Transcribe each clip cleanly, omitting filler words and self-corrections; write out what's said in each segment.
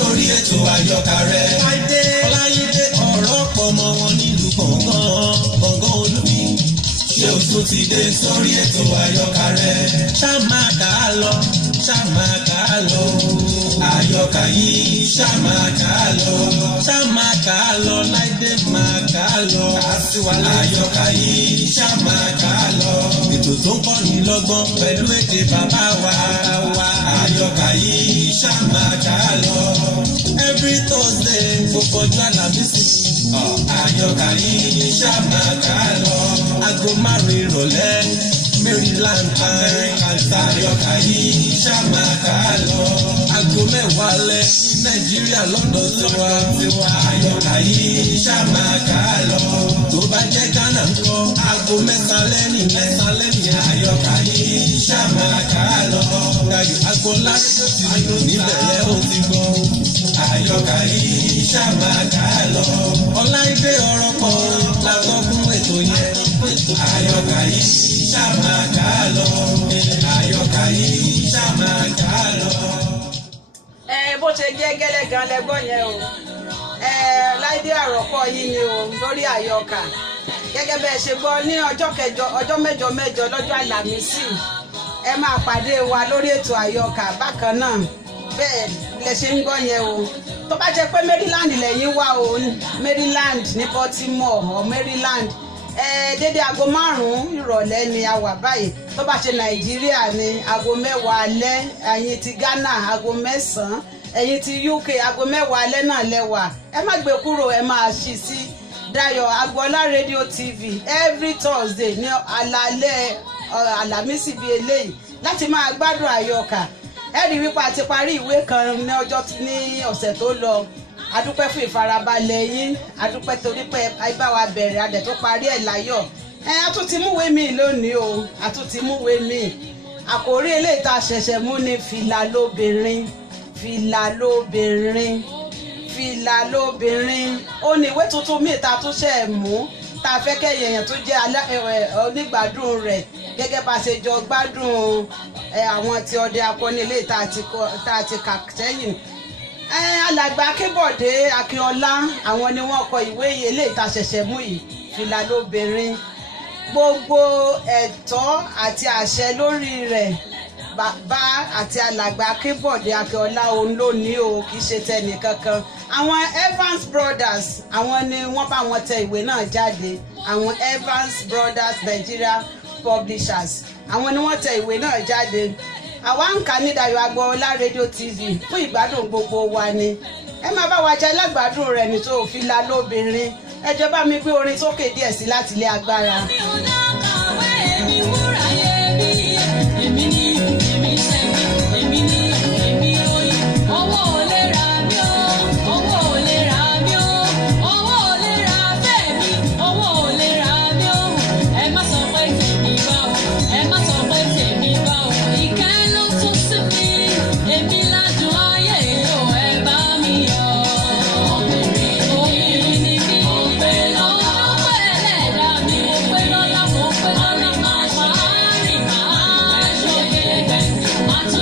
sórí ètò àyọkà rẹ̀. Láìdé Ọláyídé ọ̀rọ̀ pọ̀ mọ́ wọn nílùú gbọ̀ngàn olúbi. Ṣé o tún ti dé sórí ètò àyọkà rẹ̀? Ṣá máa kà á lọ, ṣá máa kà á lọ. Àyọkà yìí ṣá máa kà á lọ. Ṣá máa kà á lọ, Láìdé máa kà á lọ. Àyọkà yìí ṣá máa kà á lọ. Ètò tó ń kọ́ni lọ́gbọ́n pẹ̀lú èdè bàbá wa. Àyọkà yìí ṣá máa kà á lọ. Every Thursday gbogbo ọjọ́ Àlàmísì. Àyọkà yìí ṣá máa kà á lọ. Aago 5 ìrọ̀lẹ́ Maryland American Àyọkà yìí ṣá máa kà á lọ. Aago 10 alẹ́ Nàìjíríà London tiwa. Àyọkà yìí ṣá máa kà á lọ. Tó bá jẹ́ Ghana ńkọ́ aago 3 lẹ́yìn. Àyọkà yìí ṣá máa kà á lọ. Dayọ̀ Agboola níbẹ̀ lẹ́ ó ti gbọ́. Àyọkà yìí ṣá máa kà á lọ. Ọláìdé ọ̀rọ̀ pọ̀ látọ́kùn ètò yẹn. Àyọkà yìí ṣá máa kà á lọ. Àyọkà yìí ṣá máa kà á lọ. Bó ṣe jẹ́ gẹ́lẹ́ gan lẹ́gbọ́n yẹn o. Láìdé àròpọ̀ yìí ni o lórí àyọkà. Gẹ́gẹ́ bẹ́ẹ̀ ṣe gbọ́ ní ọjọ́ mẹ́jọ lọ́jọ́ Àlàmísì. Ẹ máa pàdé wa lórí ètò àyọkà bákan náà. Bẹ́ẹ̀ lẹ ṣe ń gbọ́ yẹn o. Tó bá jẹ́ pé Maryland lẹ́yìn wá o, Maryland ní Baltimore or Maryland. Dédé aago 5 ìrọ̀lẹ́ ni a wà báyìí. Tó bá ṣe Nàìjíríà ni aago 10 alẹ́, ẹ̀yin ti Ghana aago 9, ẹ̀yin ti UK aago 10 alẹ́ náà lẹ́wà. Ẹ má gbé kúrò, ẹ máa ṣí sí Dayọ̀ Agboola Radio TV every Thursday ní alaalẹ́ Àlàmísì bíi eléyìí láti máa gbádùn àyọkà. Ẹ rí wípé a ti parí ìwé kan ní ọ̀sẹ̀ tó lọ. Adúpẹ́ fún ìfarabalẹ̀ yín, adúpẹ́ torí pé ẹ bá wa bẹ̀rẹ̀ adẹ̀ tó parí ẹ̀ láyọ̀. A tún ti múwé mi lónìí o, a tún ti múwé mi. Àkòrí eléyìí tá a ṣẹ̀ṣẹ̀ mú ni fìlà lóbìnrin, fìlà lóbìnrin, fìlà lóbìnrin. Ó ní ìwé tuntun míì tá a tún ṣẹ̀ mú, tá a fẹ́ kẹ́yìn èèyàn tó jẹ́ onígbádùn rẹ̀ gẹ́gẹ́ bá ṣe jọ gbádùn àwọn ti ọdẹ akọni eléyìí tá a ti kà sẹ́yìn. Alàgbà Akínbọ̀dé Akínọlá àwọn ni wọ́n kọ ìwé eléyìí tá a ṣẹ̀ṣẹ̀ mú yìí fìlà lóbìnrin. Gbogbo ẹ̀tọ́ àti àṣẹ lórí rẹ̀ bàbá àti alàgbà Akínbọ̀dé Akínọlá òun ló ní o, kì í ṣe tẹnì kankan. Àwọn Evans Brothers àwọn ni wọ́n bá wọn tẹ ìwé náà jáde. Àwọn Evans Brothers Nigeria Publishers àwọn ni wọ́n tẹ ìwé náà jáde. Àwa ń kà ní Dayọ̀ Agboola Radio TV fún ìgbádùn gbogbo wa ni. Ẹ máa bá wa jẹ lágbádùn rẹ̀ ní tó fìlà lóbìnrin. Ẹ jọ̀ọ́ bá mi gbé orin sókè díẹ̀ sí láti ilé agbára. I'm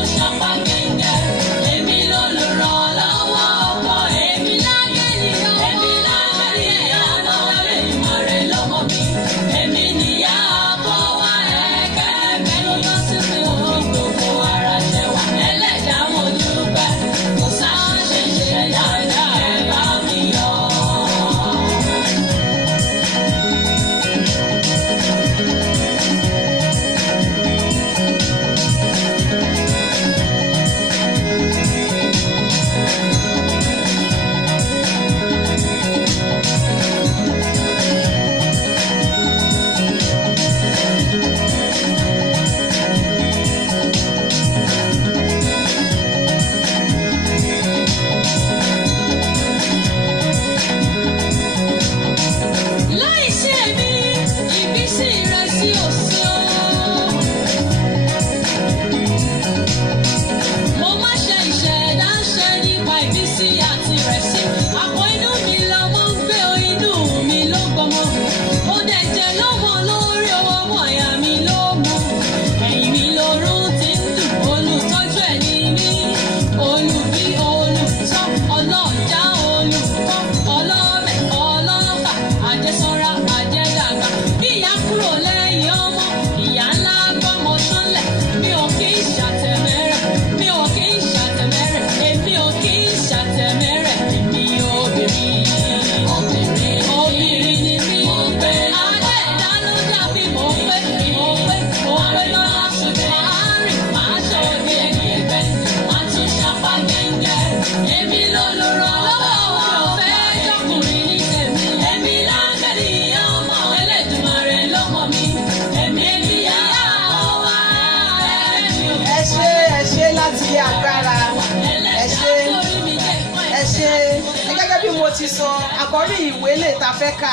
gẹ́gẹ́ bí mo ti sọ àkọ́rí ìwé lè ta fẹ́ kà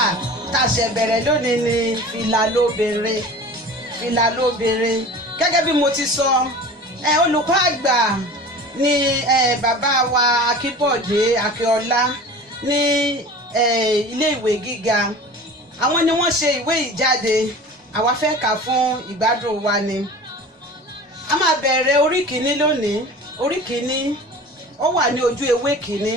tá a ṣe bẹ̀rẹ̀ lónìí ni fìlà lóbìnrin fìlà lóbìnrin gẹ́gẹ́ bí mo ti sọ olùkọ́ àgbà ni bàbá wa Akínbọ̀dé Akínọlá ní ilé ìwé gíga àwọn ni wọ́n ṣe ìwé ìjáde àwa fẹ́ kà fún ìgbádùn wa ni a máa bẹ̀rẹ̀ orí kìíní lónìí orí kìíní ó wà ní ojú ewé kìíní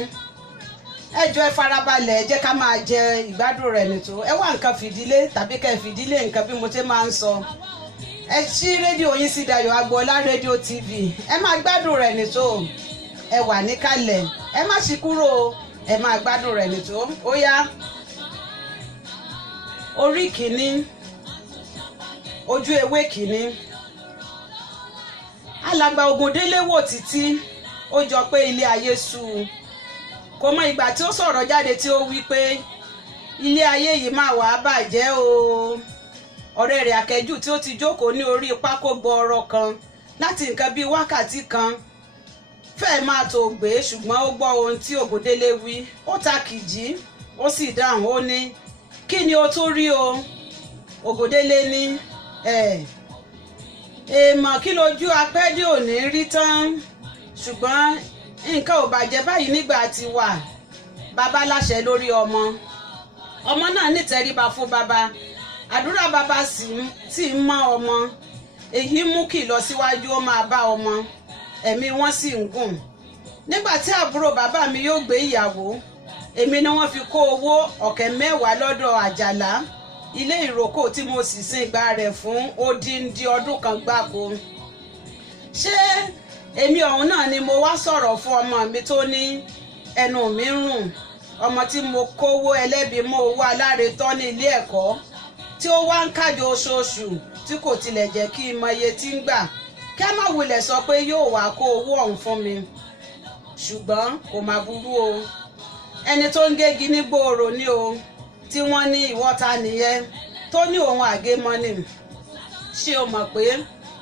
ẹ jọ̀ọ́ ẹ farabalẹ̀ jẹ́ ká máa jẹ ìgbádùn rẹ̀ nìtò ẹ wá nǹkan fìdílé tàbí kẹ́ fìdílé nǹkan bí mo ṣe máa ń sọ ẹ ṣí rédíò yín sí Dayọ̀ Agboola rédíò TV ẹ máa gbádùn rẹ̀ nìtò ẹ wà níkàlẹ̀ ẹ má ṣí kúrò ẹ máa gbádùn rẹ̀ nìtò ó yá orí kìíní ojú ewé kìíní alàgbà Ògúndélé wò títí ó jọ pé ilé ayé sú u kò mọ ìgbà tí ó sọ̀rọ̀ jáde tí ó wí pé ilé ayé yìí máa wà á bàjẹ́ o ọ̀rẹ́ rẹ̀ Akẹ́jù tí ó ti jókòó ní orí pákó gbọ́ọ̀rọ̀ kan láti nǹkan bíi wákàtí kan fẹ́ẹ̀ máa tó gbé ṣùgbọ́n ó gbọ́ ohun tí Ògúndélé wí ó ta kìjì ó sì dáhùn ó ní kí ni o tún rí o Ògúndélé ní èèmọ̀ kí lójú apẹ́dé ò ní rí tán ṣùgbọ́n nǹkan ò bàjẹ́ báyìí nígbà tí wà bàbá láṣẹ lórí ọmọ náà nítẹríba fún bàbá àdúrà bàbá sì ń mọ́ ọmọ èyí mú kí ìlọsíwájú ó máa bá ọmọ ẹ̀mí wọn sì ń gùn nígbà tí àbúrò bàbá mi yóò gbé ìyàwó èmi ni wọ́n fi kó owó $10,000 lọ́dọ̀ Àjàlá ilé ìrókò tí mo sì sin ìgbà rẹ̀ fún odindi ọdún kan gbáko ṣé èmi ọ̀hún náà ni mo wá sọ̀rọ̀ fún ọmọ mi tó ní ẹnu mi rùn ọmọ tí mo kówó ẹlẹ́bi mọ́ owó aláretọ́ ní ilé ẹ̀kọ́ tí ó wá ń kájọ oṣooṣù tí kò tilẹ̀ jẹ́ kí n mọ iye tí ń gbà kí a má wulẹ̀ sọ pé yóò wá kó owó ọ̀hún fún mi ṣùgbọ́n kò má burú o ẹni tó ń gégi ní gbòòrò ni o tí wọ́n ní ìwọ́ta nìyẹn tó ní òun àgémọ́nì ṣé o mọ̀ pé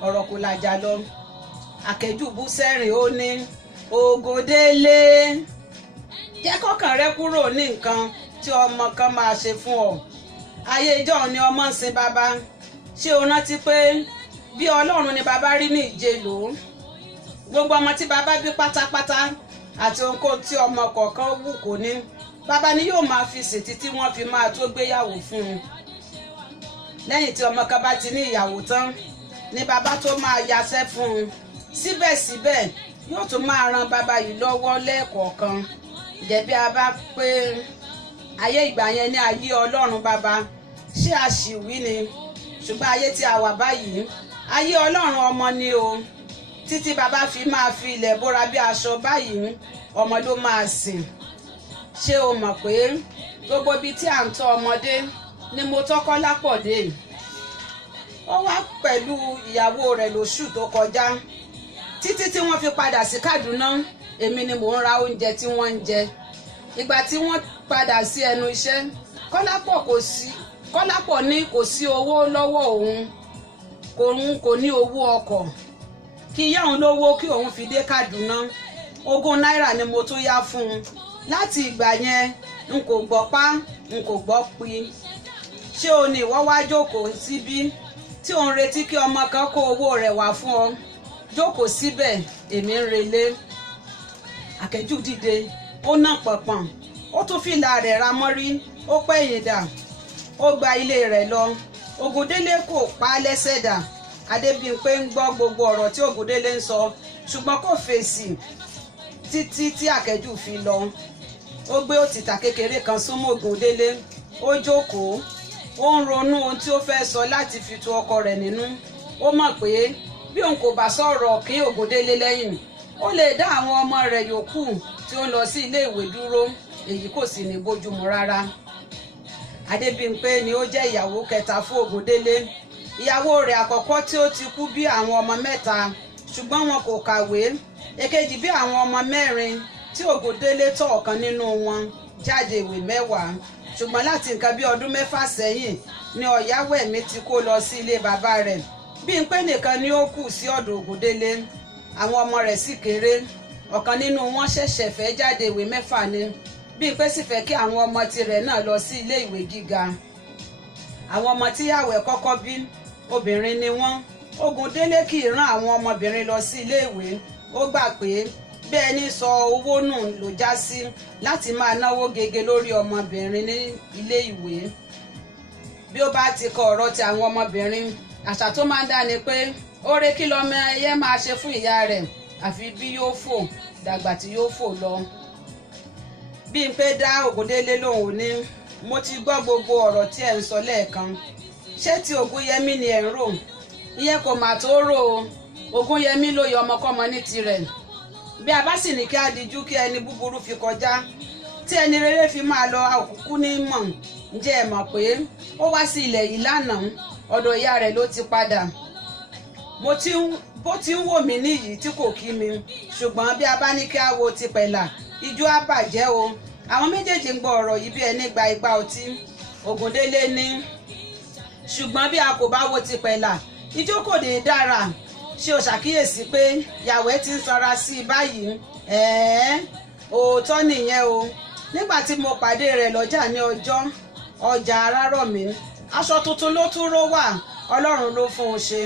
ọ̀rọ̀ kò làjà lọ Akẹ́jù bú sẹ́rìn ó ní Ògúndélé jẹ́ kọ́kàn rẹ kúrò ní nǹkan tí ọmọ kan máa ṣe fún ọ ayé ìjọ ni ọmọ ń sin bàbá ṣé o rántí pé bí Ọlọ́run ni bàbá rí ní ìjẹlò gbogbo ọmọ tí bàbá bí pátápátá àti ohunkóhun tí ọmọ kọ̀ọ̀kan wù kó ní bàbá ni yóò máa fi ṣètí tí wọ́n fi máa tó gbéyàwó fún un lẹ́yìn tí ọmọ kan bá ti ní ìyàwó tán ni bàbá tó máa yaṣẹ́ fún un síbẹ̀síbẹ̀ yóò tún máa ran bàbá yìí lọ́wọ́ lẹ́ẹ̀kọ̀ọ̀kan jẹ̀bi a bá pé ayé ìgbà yẹn ní ayé Ọlọ́run bàbá ṣé a ṣì wí ni ṣùgbọ́n ayé tí a wà báyìí ayé Ọlọ́run ọmọ ni o títí bàbá fi máa fi ilẹ̀ bóra bí aṣọ báyìí ọmọ ló máa sìn ṣé o mọ̀ pé gbogbo ibi tí à ń tọ́ ọmọdé ni mo tọ́kọ́ lápọ̀dé ó wá pẹ̀lú ìyàwó rẹ̀ lóṣù tó kọjá títí tí wọ́n fi padà sí Kaduna èmi ni mò ń ra oúnjẹ tí wọ́n ń jẹ ìgbà tí wọ́n padà sí ẹnu iṣẹ́ Kọ́lápọ̀ ní kò sí owó lọ́wọ́ òun kò ní owó ọkọ̀ kí ìyá òun lówó kí òun fi dé Kaduna $20 ni mo tún yá fún un láti ìgbà yẹn n kò gbọ́ pa n kò gbọ́ pi ṣé o ní ìwọ wá jókòó síbí tí òun retí kí ọmọ kan kó owó rẹ̀ wá fún ọ jókòó síbẹ̀ èmi ń relé Akẹ́jù dìde ó nà pọ̀pọ̀n ó tún fìlà rẹ̀ ra mọ́rí ó pẹ̀yìn dà ó gba ilé rẹ̀ lọ Ògúndélé kò pa á lẹ́sẹ̀ dà Adébímpé ń gbọ́ gbogbo ọ̀rọ̀ tí Ògúndélé ń sọ ṣùgbọ́n kò fèsì títí tí Akẹ́jù fi lọ ó gbé òtítà kékeré kan súnmọ́ Ògúndélé ó jókòó ó ń ronú ohun tí ó fẹ́ sọ láti fi tu ọkọ rẹ̀ nínú ó mọ̀ pé bí òun kò bá sọ̀rọ̀ kí Ògúndélé lẹ́yìn ó lè dá àwọn ọmọ rẹ̀ yòókù tí ó ń lọ sí ilé ìwé dúró èyí kò sì ní bójúmu rárá Adébímpé ni ó jẹ́ ìyàwó kẹta fún Ògúndélé ìyàwó rẹ̀ àkọ́kọ́ tí ó ti kú bí àwọn ọmọ 3 ṣùgbọ́n wọn kò kàwé èkejì bí àwọn ọmọ 4 tí Ògúndélé tọ́ ọ̀kan nínú wọn jáde ìwé 10 ṣùgbọ́n láti nǹkan bí ọdún 6 sẹ́yìn ni Ọ̀yáwẹ̀mí ti kó lọ sí ilé bàbá rẹ̀ Bímpé nìkan ni ó kù sí ọ̀dọ̀ Ògúndélé àwọn ọmọ rẹ̀ sì kéré ọ̀kan nínú wọn ṣẹ̀ṣẹ̀ fẹ́ jáde ìwé 6 ni Bímpé sì fẹ́ kí àwọn ọmọ tirẹ̀ náà lọ sí ilé ìwé gíga. Àwọn ọmọ tíyàwó ẹ̀ kọ́kọ́ bí obìnrin ni wọ́n. Ògúndélé kì í rán àwọn ọmọbìnrin lọ sí ilé ìwé. Ó gbà pé bẹ́ẹ̀ ni sọ owó nù ló já sí láti máa náwó gege lórí ọmọbìnrin ní ilé ìwé. Bí ó bá ti kọ ọ̀rọ̀ ti àwọn ọmọbìnrin, àṣà tó máa ń dá ni pé oore kí lọmọ ẹyẹ máa ṣe fún ìyá rẹ̀ àfi bí yóò fò dàgbà tí yóò fò lọ. Bímpé dá Ògúndélé lóhùn ní mo ti gbọ́ gbogbo ọ̀rọ̀ tí ẹ̀ ń sọ lẹ́ẹ̀kan. Ṣé ti Ògúnyẹmí ni ẹ̀ ń rò? Ìyẹn kò mà tó rò o. Ògúnyẹmí ló yọ ọmọkọ́mọ ní tirẹ̀. Bí a bá sì ní kí á dijú kí ẹni búburú fi kọjá tí ẹni rere fi máa lọ àkùkù ní mọ̀. Ǹjẹ́ ẹ mọ̀ pé ó wá sí ilẹ̀ yìí lánàá ọ̀dọ̀ ìyá rẹ̀ ló ti padà. Bó ti ń wò mí níyìí tí kò kí mi, ṣùgbọ́n bí a bá ní kí á wo ti pẹ̀là ijó á bàjẹ́ o. Àwọn méjèèjì ń gbọ́ ọ̀rọ̀ yìí bí ẹni gba igbá ọtí. Ògúndélé ní ṣùgbọ́n bí a kò bá wo ti pẹ̀là ijó kò ní dára. Ṣé o ṣàkíyèsí pé Yàwẹ́ ti ń sanra sí i báyìí? Òótọ́ nìyẹn o. Nígbà tí mo pàdé rẹ̀ lọ́jà ní ọjà Arárọ̀mí, aṣọ tuntun ló tún ró wà. Ọlọ́run ló fún un ṣe.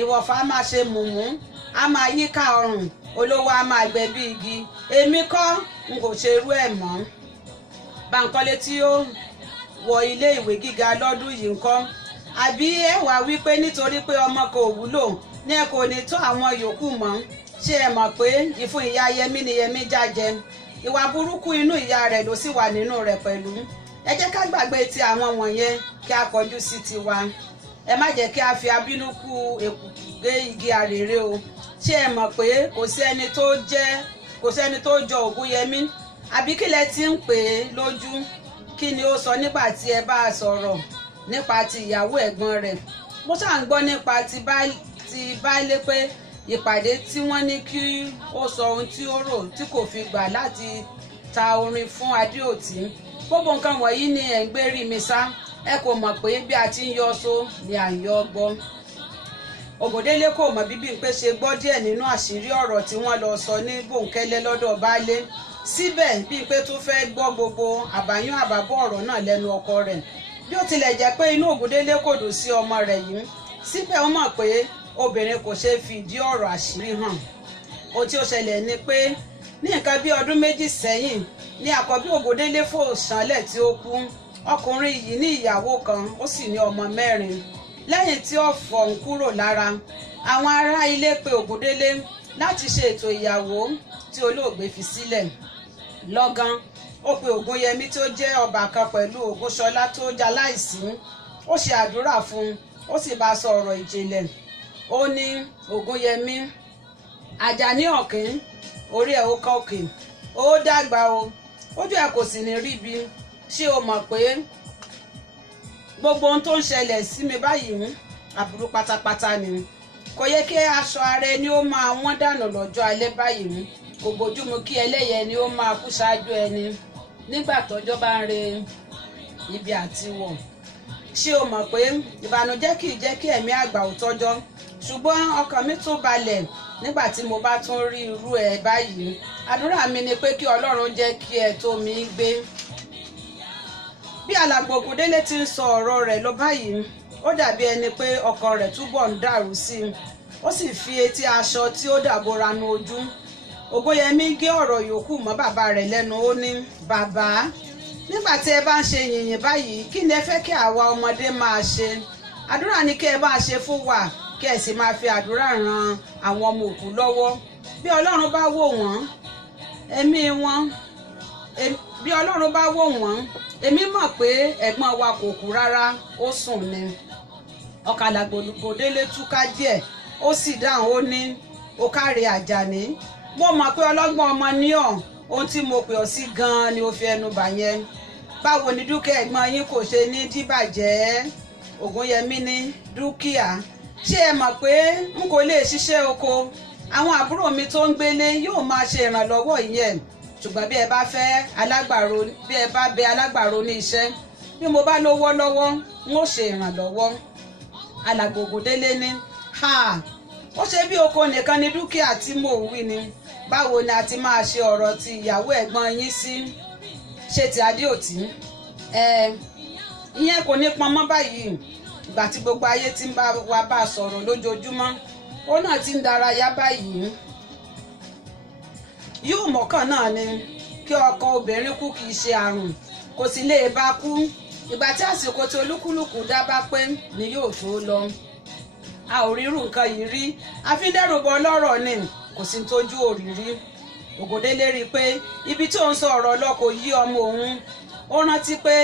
Ìwọ̀fà á máa ṣe mùmú, á máa yíká ọrùn, olówó á máa gbẹ bí igi. Èmi kọ́ n kò ṣe irú ẹ̀ mọ́. Bánkọ́lé tí ó wọ ilé ìwé gíga lọ́dún yìí ńkọ́? Àbí ẹ wá wípé nítorí pé ọmọ kò wúlò ní ẹ kò ní tó àwọn yòókù mọ́? Ṣé ẹ mọ̀ pé ìfun ìyá Yẹmí ni Yẹmí jájẹ? Ìwà burúkú inú ìyá rẹ̀ ló sì wà nínú rẹ̀ pẹ̀lú. Ẹ jẹ́ ká gbàgbé ti àwọn wọ̀nyẹn kí a kọjú sí tiwa. Ẹ má jẹ́ kí a fi abínú kú èkùkù gé igi àrèrè o. Ṣé ẹ mọ̀ pé kò sí ẹni tó jọ Ògúnyẹmí? Àbí kí lẹ ti ń pè é lójú? Kí ni ó sọ nígbà tí ẹ bá sọ̀rọ̀ nípa ti ìyàwó ẹ̀gbọ́n rẹ̀? Mo ṣáà ń gbọ́ nípa ti baálé pé ìpàdé tí wọ́n ní kí ó sọ ohun tí ó rò tí kò fi gbà láti ta orin fún Adéòtí. Gbogbo nǹkan wọ̀nyí ni ẹ̀ ń gbé rí mi sá. Ẹ kò mọ̀ pé bí a ti ń yọ so ni à ń yọ gbọ́. Ògúndélé kò mọ̀ bí Bímpé ṣe gbọ́ díẹ̀ nínú àṣírí ọ̀rọ̀ tí wọ́n lọ sọ ní bòńkẹ́lẹ́ lọ́dọ̀ baálé. Síbẹ̀ Bímpé tún fẹ́ gbọ́ gbogbo àbáyún àbábọ̀ ọ̀rọ̀ náà lẹ́nu ọkọ rẹ̀. Bí ó tilẹ̀ jẹ́ pé inú Ògúndélé kò dùn sí ọmọ rẹ̀ yìí, síbẹ̀ ó mọ̀ pé obìnrin kò ṣeé fi ìdí ọ̀rọ̀ àṣírí hàn. Ohun tí ó ṣẹlẹ̀ ni pé ní nǹkan bí ọdún méjì sẹ́yìn ni àkọ́bí Ògúndélé fò ṣánlẹ̀ tí ó kú. Ọkùnrin yìí ní ìyàwó kan ó sì ní ọmọ 4. Lẹ́yìn tí ọ̀fọ̀ ń kúrò lára, àwọn ará ilé pe Ògúndélé láti ṣe ètò ìyàwó tí olóògbé fi sílẹ̀. Lọ́gán ó pe Ògúnyẹmí tó jẹ́ ọbàkan pẹ̀lú Ògúnṣọlá tó jaláìsí. Ó ṣe àdúrà fún un, ó sì bá sọ ọ̀rọ̀ ìjìnlẹ̀. Ó ní Ògúnyẹmí, Àjàní ọ̀kín, orí ẹ̀ ó kọ́ òkè, ó dàgbà o, ojú ẹ̀ kò sì ní ríbi. Ṣé o mọ̀ pé gbogbo ohun tó ń ṣẹlẹ̀ sí mi báyìí àbúrú pátápátá ni? Kò yẹ kí aṣọ ara ẹni ó máa wọ́n dànù lọ́jọ́ alẹ́ báyìí. Kò bójúmu kí ẹlẹ́yẹ ni ó máa kú ṣáájú ẹni nígbà tọ́jọ́ bá ń re ibi àti wọ̀. Ṣé o mọ̀ pé ìbànújẹ́ kì í jẹ́ kí ẹ̀mí àgbà ò tọ́jọ́? Ṣùgbọ́n ọkàn mi tún balẹ̀ nígbà tí mo bá tún rí irú ẹ̀ báyìí. Àdúrà mi ni pé kí Ọlọ́run jẹ́ kí ẹ tó mi gbé. Bí alàgbà Ògúndélé ti ń sọ ọ̀rọ̀ rẹ̀ lọ báyìí, ó dàbí ẹni pé ọkàn rẹ̀ túbọ̀ ń dàrú sí i. Ó sì fi etí aṣọ tí ó dàbora nu ojú. Ògúnyẹmí gé ọ̀rọ̀ yòókù mọ́ bàbá rẹ̀ lẹ́nu. Ó ní, bàbá, nígbà tí ẹ bá ń ṣe yìnyín báyìí, kí ni ẹ fẹ́ kí àwa ọmọdé máa ṣe? Àdúrà ni kí ẹ bá ṣe fún wa, kí ẹ sì máa fi àdúrà ran àwọn ọmọ òkú lọ́wọ́. Bí Ọlọ́run bá wò wọ́n, èmi mọ̀ pé ẹ̀gbọ́n wa kò kú rárá, ó sùn ni. Ọkàn alàgbà Ògúndélé túká díẹ̀, ó sì dáhùn, ó ní, ó káre Àjàní. Mo mọ̀ pé ọlọ́gbọ́n ọmọ ní ọ̀, ohun tí mo pè ọ́ sí gan-an ni ó fi ẹnu bà yẹn. Báwo ni dúkìá ẹ̀gbọ́n yín kò ṣe ní díbàjẹ́? Ògúnyẹmí ní, dúkìá? Ṣé ẹ mọ̀ pé n kò lè ṣiṣẹ́ oko? Àwọn àbúrò mi tó ń gbélé yóò máa ṣe ìrànlọ́wọ́ ìyẹn. Ṣùgbọ́n bí ẹ bá bẹ alágbàro ní iṣẹ́, bí mo bá lówó lọ́wọ́ n ó ṣe ìrànlọ́wọ́. Alàgbà Ògúndélé ní, ó ṣe bí oko nìkan ni dúkìá tí mò ń wí ni. báwo ni a ti máa ṣe ọ̀rọ̀ ti ìyàwó ẹ̀gbọ́n yín sí ṣe ti Adéòtí ìyẹn kò ní pọn mọ́ báyìí ìgbà tí gbogbo ayé ti ń bá wa bá a sọ̀rọ̀ lójoojúmọ́ ó náà ti ń daraya báyìí yóò mọ̀kàn náà ni kí ọkọ obìnrin kú kì í ṣe àrùn kò sì lè bá kú ìgbà tí àsìkò tí olúkúlùkù dá bá pé ni yóò tó lọ a ò rírù nǹkan yìí rí àfíndẹ́rùbọ ọlọ́rọ̀ ni kò sí tójú òrìrí Ògòdélé rí i pé ibi tí òun sọ ọ̀rọ̀ lọ kò yí ọmọ òun ó rántí pé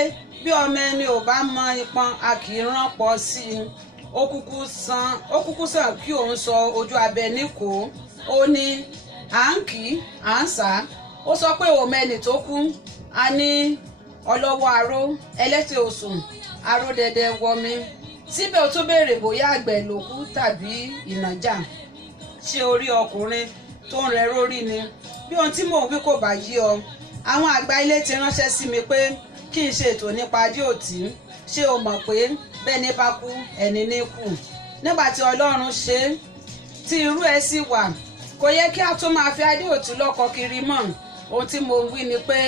bí ọmọ ẹni ò bá mọ ipọn a kì í rán pọ̀ sí i ó kúkú sàn kí òun sọ ojú abẹ níkò ó ní à ń kì í à ń sà á ó sọ pé òun mẹ́ni tó kú a ní ọlọ́wọ́ aró ẹlẹ́tẹ̀ òsùn aró dẹdẹ wọmi síbẹ̀ ó tún béèrè bóyá àgbẹ̀ ló kú tàbí ìnàjà ṣé orí ọkùnrin tó ń rẹ rórí ni bí ohun tí mò ń wí kò bá yí ọ àwọn àgbà ilé ti ránṣẹ́ sí mi pé kí n ṣètò nípa Adéòtí ṣé o mọ̀ pé bẹ́ẹ̀ ní bá kú ẹni ní kù nígbà tí Ọlọ́run ṣe é tí irú ẹ̀ sì wà kò yẹ kí a tún máa fi Adéòtí lọ́kọ kiri mọ́ ohun tí mo wí ni pé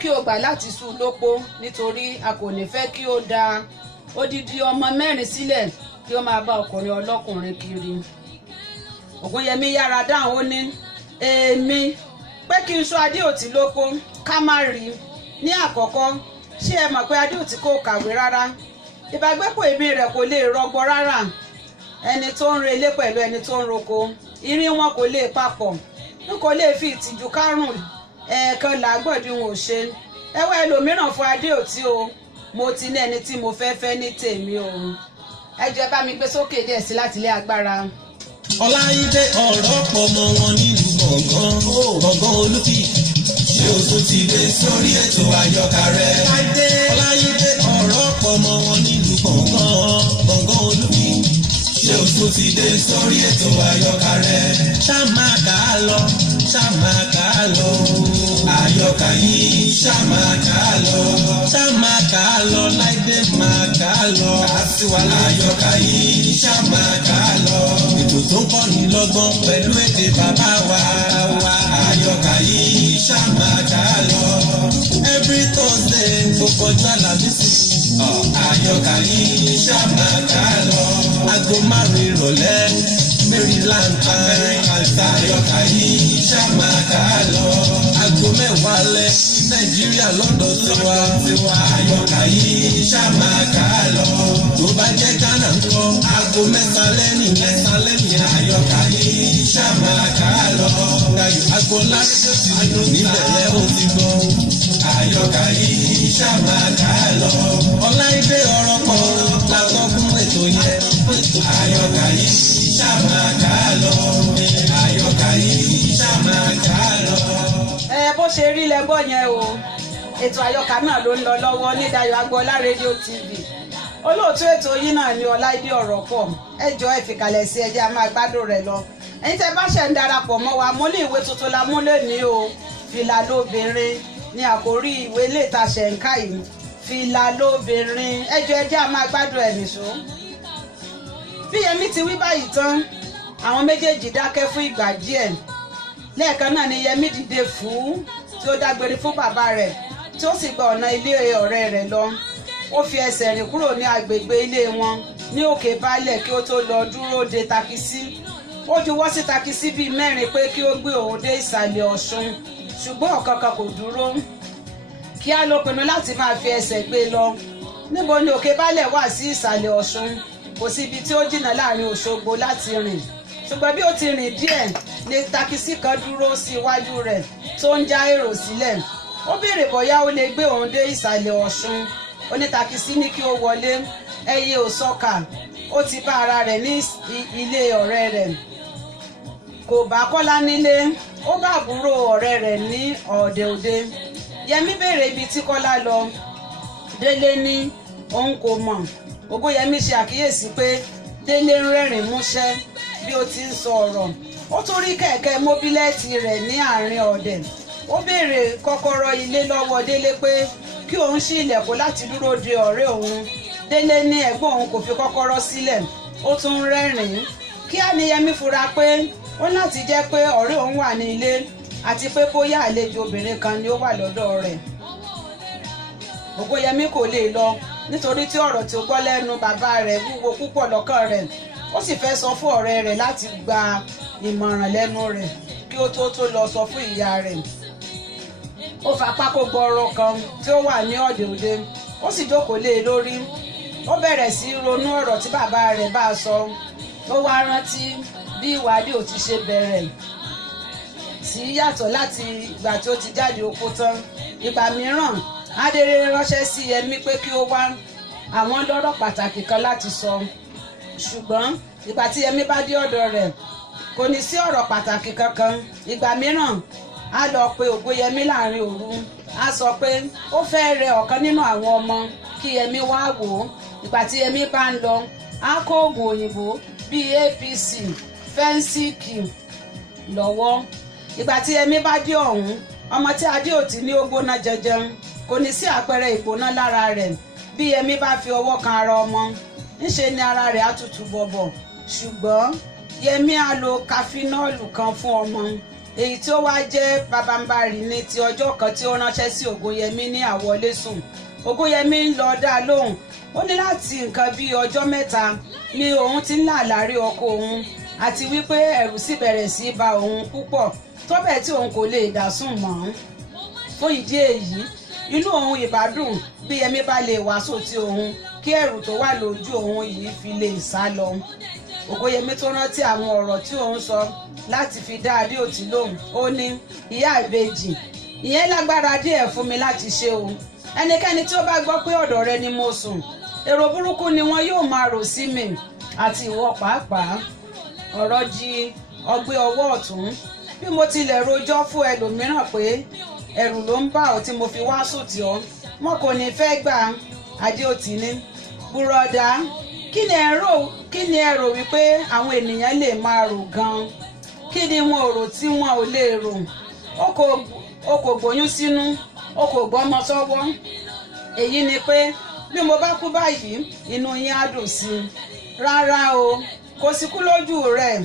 kí o gbà láti sú lópó nítorí a kò ní fẹ́ kí o da odidi ọmọ 4 sílẹ̀ kí ó máa bá ọkùnrin ọlọ́kùnrin kiri. Ògúnyẹmí yára dáhùn ó ní èmi pé kí n sọ Adéòtí lópó ká má rí ní àkọ́kọ́ ṣé ẹ mọ̀ pé Adéòtí kò kàwé rárá ìbágbépọ̀ èmi rẹ̀ kò lè rọgbọ rárá ẹni tó ń relé pẹ̀lú ẹni tó ń roko irin wọn kò lè papọ̀ n kò lè fi ìtìjú kárùn ẹ̀ẹ̀kan làágbọ̀dún ò ṣe ẹwà ẹlòmíràn fún Adéòtí o mo ti ní ẹni tí mo fẹ́ fẹ́ ní tèmi o ẹ jọ̀ọ́ bá mi gbé sókè díẹ̀ sí láti ilé agbára. Ọláìdé ọ̀rọ̀ pọ̀ mọ́ wọn nílùú gbọ̀ngàn Olúfì ṣé o tún ti dé sórí ètò àyọkà rẹ̀. Ọláìdé ọ̀rọ̀ pọ̀ mọ́ wọn nílùú gbọ̀ngàn Olúfì ṣé o tún ti dé sórí ètò àyọkà rẹ̀. ṣá máa kà á lọ ṣá máa kà á lọ àyọkà yìí ṣá máa kà á lọ ṣá máa kà á lọ Láìdé máa kà á lọ àyọkà yìí ṣá máa kà á lọ ètò tó ń kọ́ni lọ́gbọ́n pẹ̀lú èdè bàbá wa àyọkà yìí ṣá máa kà á lọ every Thursday gbogbo ọjọ́ Àlàmísì àyọkà yìí ṣá máa kà á lọ aago 5 ìrọ̀lẹ́ Maryland America àyọkà yìí ṣá máa kà á lọ aago 10 alẹ́ Nàìjíríà London tiwa àyọkà yìí ṣá máa kà á lọ tó bá jẹ́ Ghana ńkọ́ aago 3 lẹ́yìn àyọkà yìí ṣá máa kà á lọ aago láti níbẹ̀ lẹ́ ó ti gbọ́ àyọkà yìí ṣá máa kà á lọ Ọláìdé ọ̀rọ̀ pọ̀ làkọ́ fún ètò yẹn àyọkà yìí ṣá máa kà á lọ àyọkà yìí ṣá máa kà á lọ. Bó ṣe rí lẹ́gbọ́n yẹn o ètò àyọkà náà ló ń lọ lọ́wọ́ ní Dayọ̀ Agboola rédíò TV olóòtú ètò yìí náà ni Ọláìdé ọ̀rọ̀ pọ̀ ẹ jọ̀ọ́ ẹ fìkàlẹ̀ sí ẹjẹ́ a máa gbádùn rẹ̀ lọ ẹ̀yin tẹ́ bá ṣẹ̀ ń darapọ̀ mọ́ wa mo ní ìwé tuntun la mú lónìí o fìlà lóbìnrin ní àkórí ìwé ilé ìtaṣẹ̀ ń ká yìí fìlà lóbìnrin ẹ jọ̀ọ́ ẹjẹ́ a máa gbádùn ẹ̀ nìṣó. bí Yẹmí ti wí báyìí tán àwọn méjèèjì dákẹ́ fún ìgbà díẹ̀ lẹ́ẹ̀kan náà ni Yẹmí dìde fún tí ó dágbére fún bàbá rẹ̀ tí ó sì gba ọ̀nà ilé ọ̀rẹ́ rẹ̀ lọ ó fi ẹsẹ̀ rìn kúrò ní agbègbè ilé wọn ní Òkè Baálẹ̀ kí ó tó lọ dúró de takisí ó juwọ́ sí takisí bíi 4 pé kí ó gbé òun dé ìsàlẹ̀ Ọ̀ṣun ṣùgbọ́n ọ̀kankan kò dúró kíá ló pinnu láti máa fi ẹsẹ̀ gbé lọ níbo ni Òkè Baálẹ̀ wà sí ìsàlẹ̀ Ọ̀ṣun kò sí ibi tí ó jìnnà láàrin Òṣogbo láti rìn ṣùgbọ́n bí ó ti rìn díẹ̀ ni takisí kan dúró sí iwájú rẹ̀ tó ń já èrò sílẹ̀ ó béèrè bóyá ó lè gbé òun dé ìsàlẹ̀ Ọ̀ṣun onítakisí ní kí ó wọlé ẹyẹ ò sọkà ó ti bá ara rẹ̀ ní ilé ọ̀rẹ́ rẹ̀ kò bá Kọ́lá nílé ó bá àbúrò ọ̀rẹ́ rẹ̀ ní ọ̀dẹ̀ òde Yẹmí béèrè ibi tí Kọ́lá lọ Délé ní òun kò mọ̀ Ògúnyẹmí ṣe àkíyèsí pé Délé ń rẹ́rìn músẹ́ bí ó ti ń sọ ọ̀rọ̀ ó tún rí kẹ̀kẹ́ móbílẹ́ẹ̀tì rẹ̀ ní àárín ọ̀dẹ̀ ó béèrè kọ́kọ́rọ́ ilé lọ́wọ́ Délé pé kí òun ṣí ilẹ̀kùn láti dúró de ọ̀rẹ́ òun Délé ní ẹ̀gbọ́n òun kò fi kọ́kọ́rọ́ sílẹ̀ ó tún rẹ́rìn-ín kíá ni Yẹmí fura pé ó láti jẹ́ pé ọ̀rẹ́ òun wà ní ilé àti pé bóyá àlejò obìnrin kan ni ó wà lọ́dọ̀ rẹ̀. Ògúnyẹmí kò lè lọ nítorí tí ọ̀rọ̀ tí ó gbọ́ lẹ́nu bàbá rẹ̀ wúwo púpọ̀ lọ́kàn rẹ̀. Ó sì fẹ́ sọ fún ọ̀rẹ́ rẹ̀ láti gba ìmọ̀ràn lẹ́nu rẹ̀ kí ó tó lọ sọ fún ìyá rẹ̀. Ó fa pákó gbọọrọ kan tí ó wà ní ọ̀dẹ̀ òde, ó sì jókòó lé e lórí. Ó bẹ̀rẹ̀ sí í ronú ọ̀rọ̀ tí bàbá rẹ̀ bá sọ. Ó wá rántí bí ìwádìí ò ti ṣe bẹ̀rẹ̀ sí yàtọ̀ láti ìgbà tí ó ti jáde oko tán. Ìgbà mìíràn Adéré ránṣẹ́ sí Yẹmí pé kí ó wá, àwọn lọ́rọ̀ pàtàkì kan láti sọ. Ṣùgbọ́n ìgbà tí Yẹmí bá dé ọ̀dọ̀ rẹ̀ kò ní sí ọ̀rọ̀ pàtàkì kankan. Ìgbà mìíràn á lọ pe Ògúnyẹmí láàrin òru, á sọ pé ó fẹ́ rẹ ọ̀kan nínú àwọn ọmọ kí Yẹmí wá wò ó. Ìgbà tí Yẹmí bá ń lọ á kó oògùn òyìnbó bíi APC fẹ́ńsìkì lọ́wọ́. Ìgbà tí Yẹmí bá dé ọ̀hún, ọmọ tí Adéòtí ní ó gbóná jẹjẹun, kò ní sí àpẹẹrẹ ìgbóná lára rẹ̀. Bí Yẹmí bá fi ọwọ́ kan ara ọmọ, ńṣe ni ara rẹ̀ á tutù bọ̀bọ̀. Ṣùgbọ́n Yẹmí á lo kafínọ́ọ̀lù kan fún ọmọ. Èyí tí ó wá jẹ́ pabambarì ní ti ọjọ́ kan tí ó ránṣẹ́ sí Ògúnyẹmí ní àwọlésùn. Ògúnyẹmí ń lọ dá lóhùn. Ó ní láti nǹkan bíi ọjọ́ mẹ́ta ni òun ti ń làlárí ọkọ òun, àti wípé ẹ̀rù sì bẹ̀rẹ̀ sí í ba òun púpọ̀ tó bẹ́ẹ̀ tí òun kò lè dá sùn mọ́. Fún ìdí èyí, inú òun ìbádùn bí Yẹmí bá lè wàásù ti òun kí ẹ̀rù tó wà lójú òun yìí fi lè sá lọ. Ògúnyẹmí tó rántí àwọn ọ̀rọ̀ tí òun sọ láti fi dá Adéòtí lóhùn. Ó ní, ìyá ìbejì, ìyẹn lágbára díẹ̀ fún mi láti ṣe o. Ẹnikẹ́ni tí ó bá gbọ́ pé ọ̀dọ̀ rẹ ni mo sùn, èrò burúkú ni wọn yóò máa rò sí mi àti ìwọ pàápàá. Ọ̀rọ̀ di ọgbẹ́ ọwọ́ ọ̀tún. Bí mo tilẹ̀ rojọ́ fún ẹlòmíràn pé ẹ̀rù ló ń bà ọ́ tí mo fi wá sùn tì ọ́, wọn kò ní fẹ́ gbà. Adéòtí ní, bùrọ̀dá, kí ni ẹ rò wípé àwọn ènìyàn lè máa rò gan-an? Kí ni wọn ò rò tí wọn ò lè rò? O kò gbóyún sínú, o kò gbọ́mọ sọ́wọ́. Èyí ni pé bí mo bá kú báyìí, inú yín á dùn sí i. Rárá o, kò sí kú lójú rẹ̀.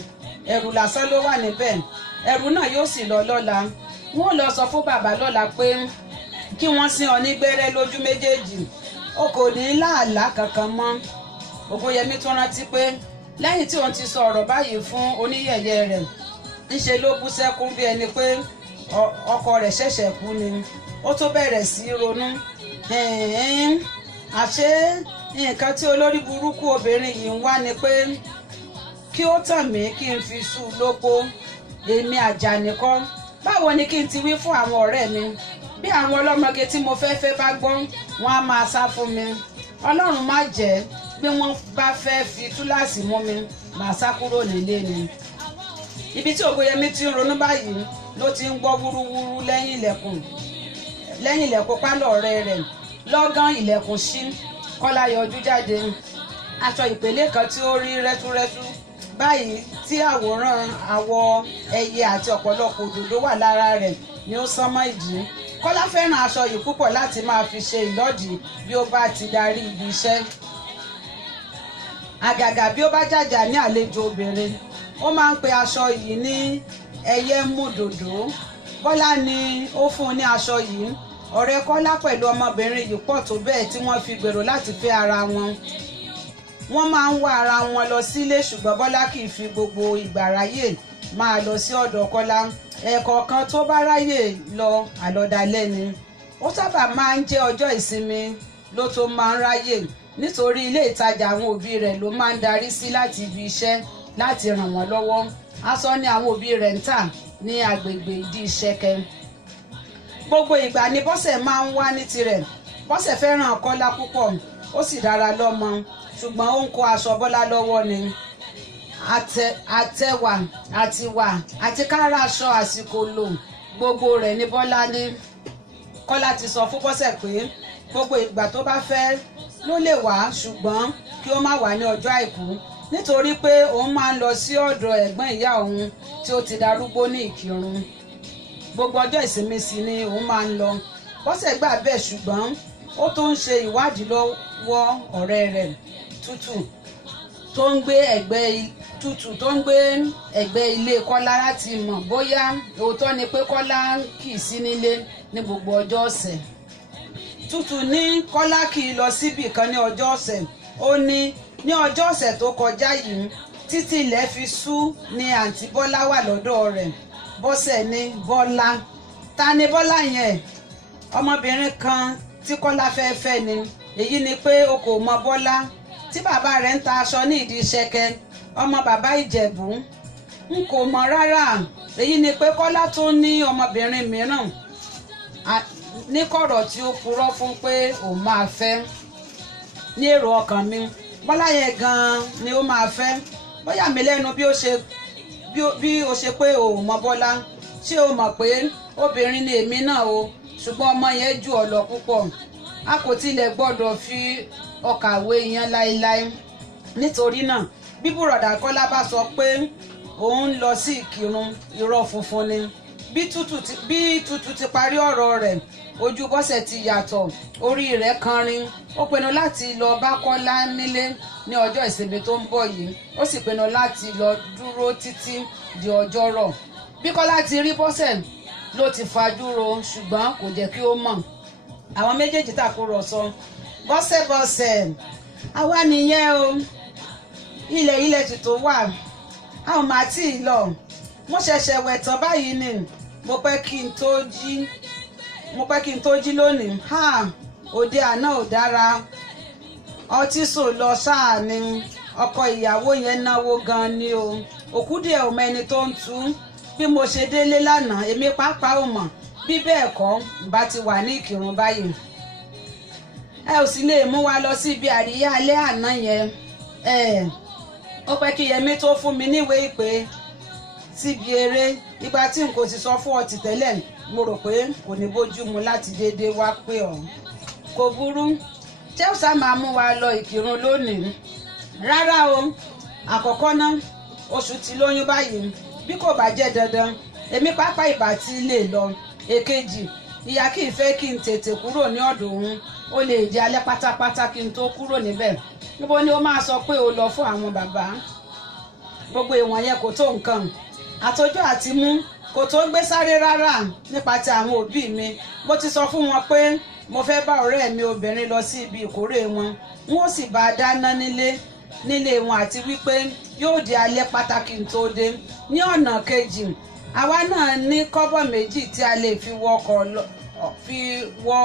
Ẹ̀rù lásán ló wà níbẹ̀. Ẹ̀rù náà yóò sì lọ lọ́la. Wọ́n lọ sọ fún bàbá lọ́la pé kí wọ́n sin ọ ní gbẹ́rẹ́ lójú méjèèjì. O kò ní láàlá kankan mọ́. Ògúnyẹmí tún rántí pé lẹ́yìn tí òun ti sọ ọ̀rọ̀ báyìí fún oníyẹ̀yẹ́ rẹ̀, ńṣe ló bú sẹ́kún bí ẹni pé ọkọ rẹ̀ ṣẹ̀ṣẹ̀ kú ni. Ó tó bẹ̀rẹ̀ sí í ronú. Àṣé nǹkan tí olórí burúkú obìnrin yìí ń wá ni pé kí ó tàn mí kí n fi sú lóko. Èmi Àjàní kọ́. Báwo ni kí n ti wí fún àwọn ọ̀rẹ́ mi? Bí àwọn ọlọ́mọge tí mo fẹ́ bá gbọ́, wọ́n á máa sá fún mi. Ọlọ́run má jẹ́ bí wọ́n bá fẹ́ fi túláàsì mú mi, màá sá kúrò nílé ni. Ibi tí Ògúnyẹmí ti ń ronú báyìí ló ti ń gbọ́ wúrúwúrú lẹ́yìn ilẹ̀kùn pálọ̀ ọ̀rẹ́ rẹ̀. Lọ́gán ilẹ̀kùn ṣí, Kọ́lá yọjú jáde. Aṣọ ìpélé kan tí ó rí rẹ́túrẹ́tú báyìí tí àwòrán àwọ̀ ẹyẹ àti ọ̀pọ̀lọpọ̀ òdòdó wà lára rẹ̀ ni ó sán mọ́ ìdí. Kọ́lá fẹ́ràn aṣọ yìí púpọ̀ láti máa fi ṣe ìlọ́dì bí ó bá ti darí ibi iṣẹ́. Àgàgà bí ó bá jàjà ní àlejò obìnrin, ó máa ń pe aṣọ yìí ní ẹyẹ mú dòdò. Kọ́lá ni ó fún un ní aṣọ yìí. Ọ̀rẹ́ Kọ́lá pẹ̀lú ọmọbìnrin yìí pọ̀ tó bẹ́ẹ̀ tí wọ́n fi gbèrò láti fẹ́ ara wọn. Wọ́n máa ń wá ara wọn lọ sílé, ṣùgbọ́n Bọ́lá kì í fi gbogbo ìgbà ráyè máa lọ sí ọ̀dọ̀ Kọ́lá. Ẹ̀ẹ̀kọ̀ọ̀kan tó bá ráyè lọ àlọ́dalẹ́ ni. Ó sábà máa ń jẹ́ ọjọ́ ìsinmi ló tó máa ń ráyè, nítorí ilé ìtajà àwọn òbí rẹ̀ ló máa ń darí sí láti ibi iṣẹ́ láti ràn wọ́n lọ́wọ́. Aṣọ ni àwọn òbí rẹ̀ ń tà ní agbègbè ìdí ìṣẹ́kẹ́. Gbogbo ìgbà ni Bọ́sẹ̀ máa ń wá ní tirẹ̀. Bọ́sẹ̀ fẹ́ràn Kọ́lá púpọ̀, ó sì dára lọ́mọ, ṣùgbọ́n ó ń kó aṣọ Bọ́lá lọ́wọ́ ni. Àtẹ̀wà àtiwà àti kára aṣọ àsìkò lò, gbogbo rẹ̀ ni Bọ́lá ní. Kọ́lá ti sọ fún Bọ́sẹ̀ pé gbogbo ìgbà tó bá fẹ́ ló lè wá, ṣùgbọ́n kí ó má wá ní ọjọ́ àìkú, nítorí pé òun máa ń lọ sí ọ̀dọ̀ ẹ̀gbọ́n ìyá òun tí ó ti darúgbó ní Ìkìrun. Gbogbo ọjọ́ ìsinmi sí ni òun máa ń lọ. Bọ́sẹ̀ gbà bẹ́ẹ̀, ṣùgbọ́n ó tún ń ṣe ìwádìí lọ́wọ́ ọ̀rẹ́ rẹ̀ tó ń gbé ẹ̀gbẹ́ Tútù tó ń gbé ẹ̀gbẹ́ ilé Kọ́lá láti mọ̀ bóyá òótọ́ ni pé Kọ́lá kì í sí nílé ní gbogbo ọjọ́ ọ̀sẹ̀. Tútù ní Kọ́lá kì í lọ síbì kan ní ọjọ́ ọ̀sẹ̀. Ó ní ọjọ́ ọ̀sẹ̀ tó kọjá yìí títí ilẹ̀ fi ṣú ni àǹtí Bọ́lá wà lọ́dọ̀ rẹ̀. Bọ́sẹ̀ ní Bọ́lá. Ta ni Bọ́lá yẹn? Ọmọbìnrin kan tí Kọ́lá fẹ́ fẹ́ ni. Èyí ni pé o kò mọ Bọ́lá tí bàbá rẹ̀ ń ta aṣọ ní ìdí ṣẹ̀kẹ̀, ọmọ bàbá Ìjẹ̀bú. N kò mọ̀ rárá. Èyí ni pé Kọ́lá tún ní ọmọbìnrin mìíràn ní kọ̀rọ̀ tí ó purọ́ fún pé òun máa fẹ́. Ní èrò ọkàn mi Bọ́lá yẹn gan-an ni ó máa fẹ́. Ó yà mí lẹ́nu bí o ṣe pé o ò mọ Bọ́lá. Ṣé o mọ̀ pé obìnrin ni èmi náà o, ṣùgbọ́n ọmọ yẹn jù ọ́ lọ púpọ̀. A kò tilẹ̀ gbọ́dọ̀ fi ọkà wé iyán láéláé. Nítorí náà bí bùrọ̀dá Kọ́lá bá sọ pé òun ń lọ sí Ìkìrun, irọ́ funfun ni. Bí Tútù ti parí ọ̀rọ̀ rẹ̀, ojú Bọ́sẹ̀ ti yàtọ̀, orí rẹ̀ kanrin. Ó pinnu láti lọ bá Kọ́lá nílé ní ọjọ́ ìsinmi tó ń bọ̀ yìí. Ó sì pinnu láti lọ dúró títí di ọjọ́rọ̀. Bí Kọ́lá ti rí Bọ́sẹ̀ ló ti fajúro, ṣùgbọ́n kò jẹ́ kí ó mọ̀. Àwọn méjèèjì tàkúrọ̀sọ. Bọ́sẹ̀ àwa nìyẹn o, ilẹ̀ ti tó wà, a ò máa tí ì lọ. Mo ṣẹ̀ṣẹ̀ wẹ̀ tán báyìí ni. Mo pẹ́ kí n tó jí lónìí. Òde àná ò dára. Ọtí sò lọ sáà ni. Ọkọ ìyàwó yẹn náwó gan ni o. Òkú díẹ̀ ò mọ ẹni tó ń tú. Bí mo ṣe délé lánàá, èmi pàápàá ò mọ̀. Bí bẹ́ẹ̀ kọ́ bá ti wà ní Ìkìrun báyìí. Ẹ ò sì lè mú wa lọ sí ibi àríyá alẹ́ àná yẹn. Ó pẹ́ kí Yẹmí tó fún mi níwèé ìpè síbi eré. Ìgbà tí n kò sì sọ fún ọ ti tẹ́lẹ̀, mo rò pé kò ní bójú mu láti déédéé wá pé ọ̀. Kò burú. Chelsea máa mú wa lọ Ìkìrun lónìí. Rárá o. Àkọ́kọ́ ná, oṣù ti lóyún báyìí. Bí kò bá jẹ́ dandan, èmi pàápàá ìbá tí lè lọ. Èkejì, ìyá kì í fẹ́ kí n tètè kúrò ní ọ̀dọ̀ òun. Ó lè jẹ́ alẹ́ pátápátá kí n tó kúrò níbẹ̀. Níbo ni ó máa sọ pé o lọ fún àwọn bàbá? Gbogbo ìwọ̀n yẹn kò tó nǹkan. Àtọjọ́ àti mú kò tó gbé sáré rárá. Nípa ti àwọn òbí mi, mo ti sọ fún wọn pé mo fẹ́ bá ọ̀rẹ́ mi obìnrin lọ sí ibi ìkórè wọn. N ó sì bá a dáná nílé wọn àti wípé yóò di alẹ́ pàtàkì tó dé. Ní ọ̀nà kejì, àwa náà ní kọ́bọ̀ méjì tí a lè fi wọ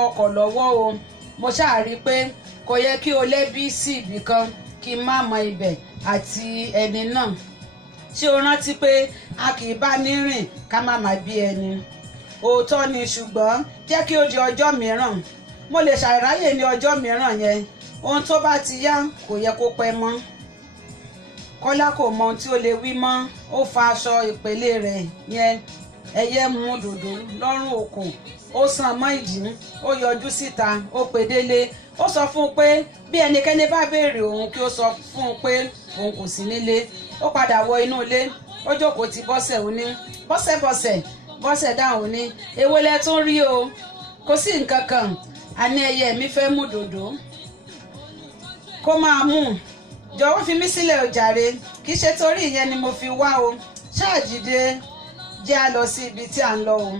ọkọ̀ lọ́wọ́ o. Mo ṣáà rí pé kò yẹ kí o lẹ́bí sí ibì kan kí n má mọ ibẹ̀ àti ẹni náà. Ṣé o rántí pé a kì í bá ní rìn ká má má bí ẹni? Òótọ́ ni, ṣùgbọ́n jẹ́ kí ó di ọjọ́ mìíràn. Mo lè ṣàìráyè ní ọjọ́ mìíràn yẹn. Ohun tó bá ti yá kò yẹ kó pẹ́ mọ́. Kọ́lá kò mọ ohun tí ó lè wí mọ́. Ó fa aṣọ ìpèlé rẹ̀ yẹn, ẹyẹ mú dòdò lọ́rùn okùn. Ó sàn mọ́ ìdí. Ó yọjú síta. Ó pè Délé. Ó sọ fún un pé bí ẹnikẹ́ni bá béèrè òun kí ó sọ fún un pé òun kò sí nílé. Ó padà wọ inú ilé. Ó jókòó ti Bọ́sẹ̀. Ó ní Bọ́sẹ̀ dáhùn ní, èwo lẹ tún rí o? Kò sí nǹkan kan. Àní ẹyẹ mi fẹ́ mú dòdò. Kó máa mú. Jọ̀wọ́ fi mí sílẹ̀ o jàre. Kì í ṣe torí ìyẹn ni mo fi wá o. Ṣáàjìdé jẹ́ a lọ sí ibi tí à ń lọ o.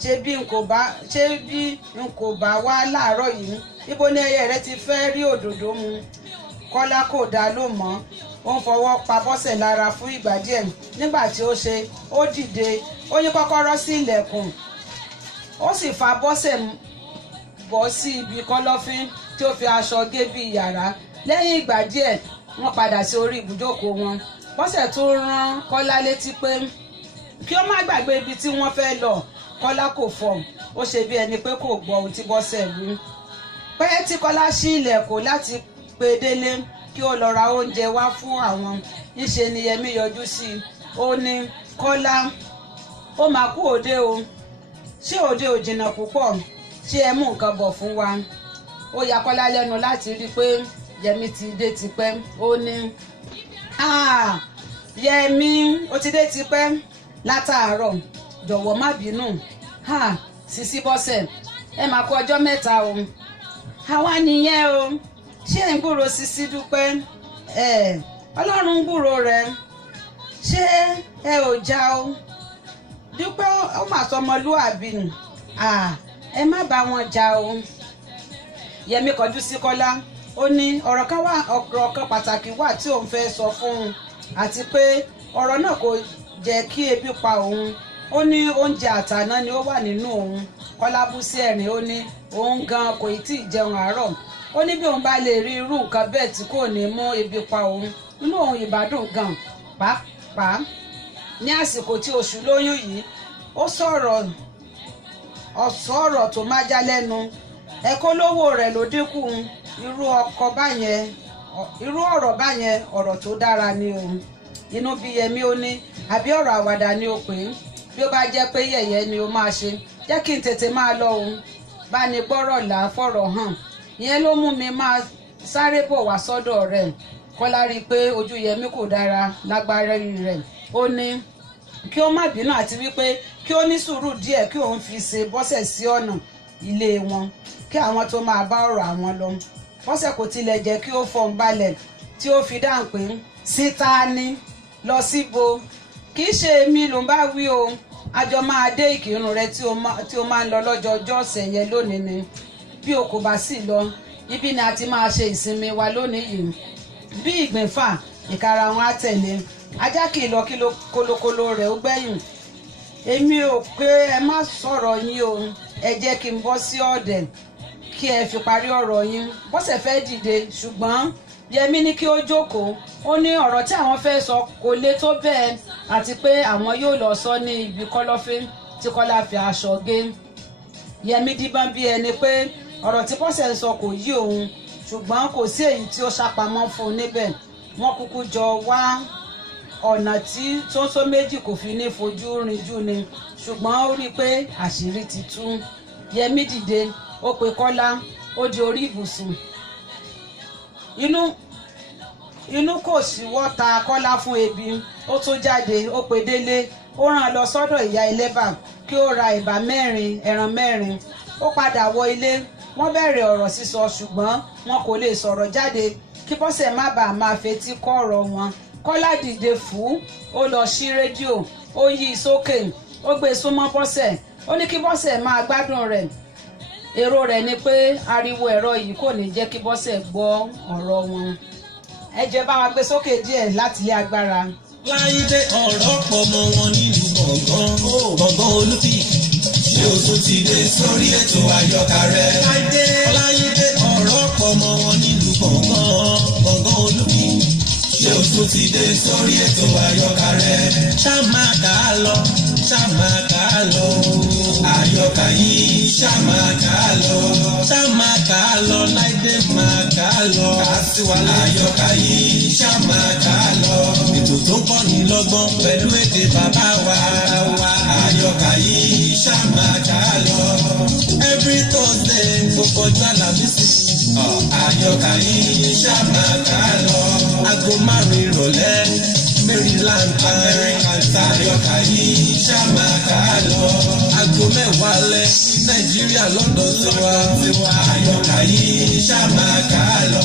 Ṣé bí n kò bá wá láàárọ̀ yìí, ibo ni ẹyẹ rẹ ti fẹ́ rí òdòdó mu? Kọ́lá kò dá ló mọ́. Ó ń fọwọ́ pa Bọ́sẹ̀ lára fún ìgbà díẹ̀. Nígbà tí ó ṣe, ó dìde. Ó yí kọ́kọ́rọ́ sí ilẹ̀kùn. Ó sì fa Bọ́sẹ̀ bọ́ sí ibi kọ́lọ́fín tí ó fi aṣọ gé bí yàrá. Lẹ́yìn ìgbà díẹ̀, wọ́n padà sí orí ibùjókòó wọn. Bọ́sẹ̀ tún rán Kọ́lá létí pé kí ó má gbàgbé ibi tí wọ́n fẹ́ lọ. Kọ́lá kò fọ̀. Ó ṣe bí ẹni pé kò gbọ́ ohun tí Bọ́sẹ̀ wí. Pẹ́ tí Kọ́lá ṣí ilẹ̀kùn láti pe Délé kí ó lọ ra oúnjẹ wá fún àwọn. Níṣe ni Yẹmí yọjú sí i. Ó ní, Kọ́lá, ó máa kú òde o. Ṣé òde ò jìnnà púpọ̀? Ṣé ẹ mú nǹkan bọ̀ fún wa? Ó ya Kọ́lá lẹ́nu láti rí i pé Yẹmí ti dé tipẹ́. Ó ní, Yẹmí, ó ti dé tipẹ́ látàárọ̀. Jọ̀wọ́ má bínú. Sisi Bọ́sẹ̀, ẹ máa kú ọjọ́ mẹ́ta o. Àwa nìyẹn o. Ṣé ẹ̀ ń gbúrò Sisi Dúpẹ́? Ọlọ́run gbúrò rẹ̀ ṣé ẹ ò já o Dúpẹ́ ó mà sọmọlúàbí nù ẹ má bá wọn jà o. Yẹmí kọjú sí Kọ́lá ó ní ọ̀rọ̀ kan pàtàkì wà tí òun fẹ́ sọ fún un àti pé ọ̀rọ̀ náà kò jẹ́ kí ebi pa òun. Ó ní oúnjẹ àtàná ni ó wà nínú òun. Kọ́lá bú sí ẹ̀rín ó ní òun gan kò tí ì jẹun àárọ̀. Ó ní bí òun bá lè rí irú nǹkan bẹ́ẹ̀ tí kò ní mú ebi pa òun inú òun ìbádùn gan pàápàá ní àsìkò tí oṣù lóyún yìí. Ó sọ̀rọ̀ tó má já lẹ́nu ẹ̀kọ́ lówó rẹ̀ ló dínkù. Irú ọ̀rọ̀ báyẹn ọ̀rọ̀ tó dára ni o. Inú bí Yẹmí ó ní àbí ọ̀rọ̀ àwàdà ni ó pè é bí ó bá jẹ́ pé yẹ̀yẹ́ ni ó máa ṣe jẹ́ kí n tètè máa lọ òun bá ní gbọ́rọ̀ là á fọ̀rọ̀ hàn. Ìyẹn ló mú mi máa sáré bọ̀ wá sọ́dọ̀ rẹ̀. Kọ́lá rí i pé ojú Yẹmí kò dára lágbára rẹ̀. Ó ní kí ó má bínú àti wípé kí ó ní sùúrù díẹ̀ kí òun fi ṣe Bọ́sẹ̀ sí ọ̀nà ilé wọn kí àwọn tó máa bá ọ̀rọ̀ àwọn lọ. Bọ́sẹ̀ kò tilẹ̀ jẹ́ kí ó fọhùn balẹ̀ tí ó fi dáhùn pé síta ni lọ síbo kì í ṣe èmi ló ń bá wí o. Àjọ máa dé ìkírun rẹ tí ó máa ń lọ lọ́jọ́ ọjọ́ ọ̀sẹ̀ yẹn lónìí ni bí o kò bá sì lọ ibi ni a ti máa ṣe ìsinmi wa lónìí yìí. Bí ìgbìnfà ìkara wọn á tẹ̀lé ajá kì í lọ kí kolokolo rẹ̀ ó gbẹ̀yìn. Èmi ò pé ẹ má sọ̀rọ̀ yín o ẹ jẹ́ kí n bọ́ sí ọ̀dẹ̀ kí ẹ fi parí ọ̀rọ̀ yín. Bọ́sẹ̀ fẹ́ dìde ṣùgbọ́n Yẹmí ní kí ó jókòó. Ó ní ọ̀rọ̀ tí àwọn fẹ́ sọ kò le tó bẹ́ẹ̀ àti pé àwọn yóò lọ sọ ní ibi kọ́lọ́fín tí Kọ́lá fi aṣọ gé. Yẹmí díbọ́n bí ẹni pé ọ̀rọ̀ tí Bọ́sẹ̀ sọ kò yí òun ṣùgbọ́n kò sí èyí tí ó sápamọ́ fún un níbẹ̀. Wọ́n kúkú jọ wá ọ̀nà tí tóńtó méjì kò fi ní fojú rinjú ni ṣùgbọ́n ó rí i pé àṣírí ti tú. Yẹmí dìde ó pe Kọ́lá ó di orí ibùsùn. Inú kò síwọ́ ta Kọ́lá fún ebi. Ó tún jáde ó pe Délé ó rán lọ sọ́dọ̀ ìyá ẹlẹ́bà kí ó ra ìbà 4 ẹran 4. Ó padà wọ ilé. Wọ́n bẹ̀rẹ̀ ọ̀rọ̀ sísọ ṣùgbọ́n wọn kò lè sọ̀rọ̀ jáde kí Bọ́sẹ̀ má bàa máa fetí kọ́ ọ̀rọ̀ wọn. Kọ́lá dìde fú ó lọ sí rédíò ó yí i sókè ó gbé súnmọ́ Bọ́sẹ̀ ó ní kí Bọ́sẹ̀ máa gbádùn rẹ̀. Èrò rẹ̀ ni pé ariwo ẹ̀rọ yìí kò ní jẹ́ kí Bọ́sẹ̀ gbọ́ ọ̀rọ̀ wọn. Ẹ jẹ́ bá wa gbé sókè díẹ̀ láti ilé agbára. Láyídé ọ̀rọ̀ pọ̀ mọ́ wọn nílùú gbọ̀ngàn Olúfi ṣé o tún ti dé sórí ètò àyọkà rẹ̀. Láyídé ọ̀rọ̀ pọ̀ mọ́ wọn nílùú gbọ̀ngàn Olúfi ṣé o tún ti dé sórí ètò àyọkà rẹ̀. Ṣá máa kà á lọ àyọkà yìí ṣá máa kà á lọ Láyídé máa kà á lọ àyọkà yìí ṣá máa kà á lọ. Ètò tó ń kọ́ ni lọ́gbọ́n pẹ̀lú èdè bàbá wa àyọkà yìí ṣá máa kà á lọ. Every Thursday gbogbo ọjọ́ Àlàmísì àyọkà yìí ṣá máa kà á lọ. Aago 5 ìrọ̀lẹ́ Maryland Amẹ́ríkà àyọkà yìí ṣá máa kà á lọ. Aago 10 alẹ́ Nàìjíríà London tiwa àyọkà yìí ṣá máa kà á lọ.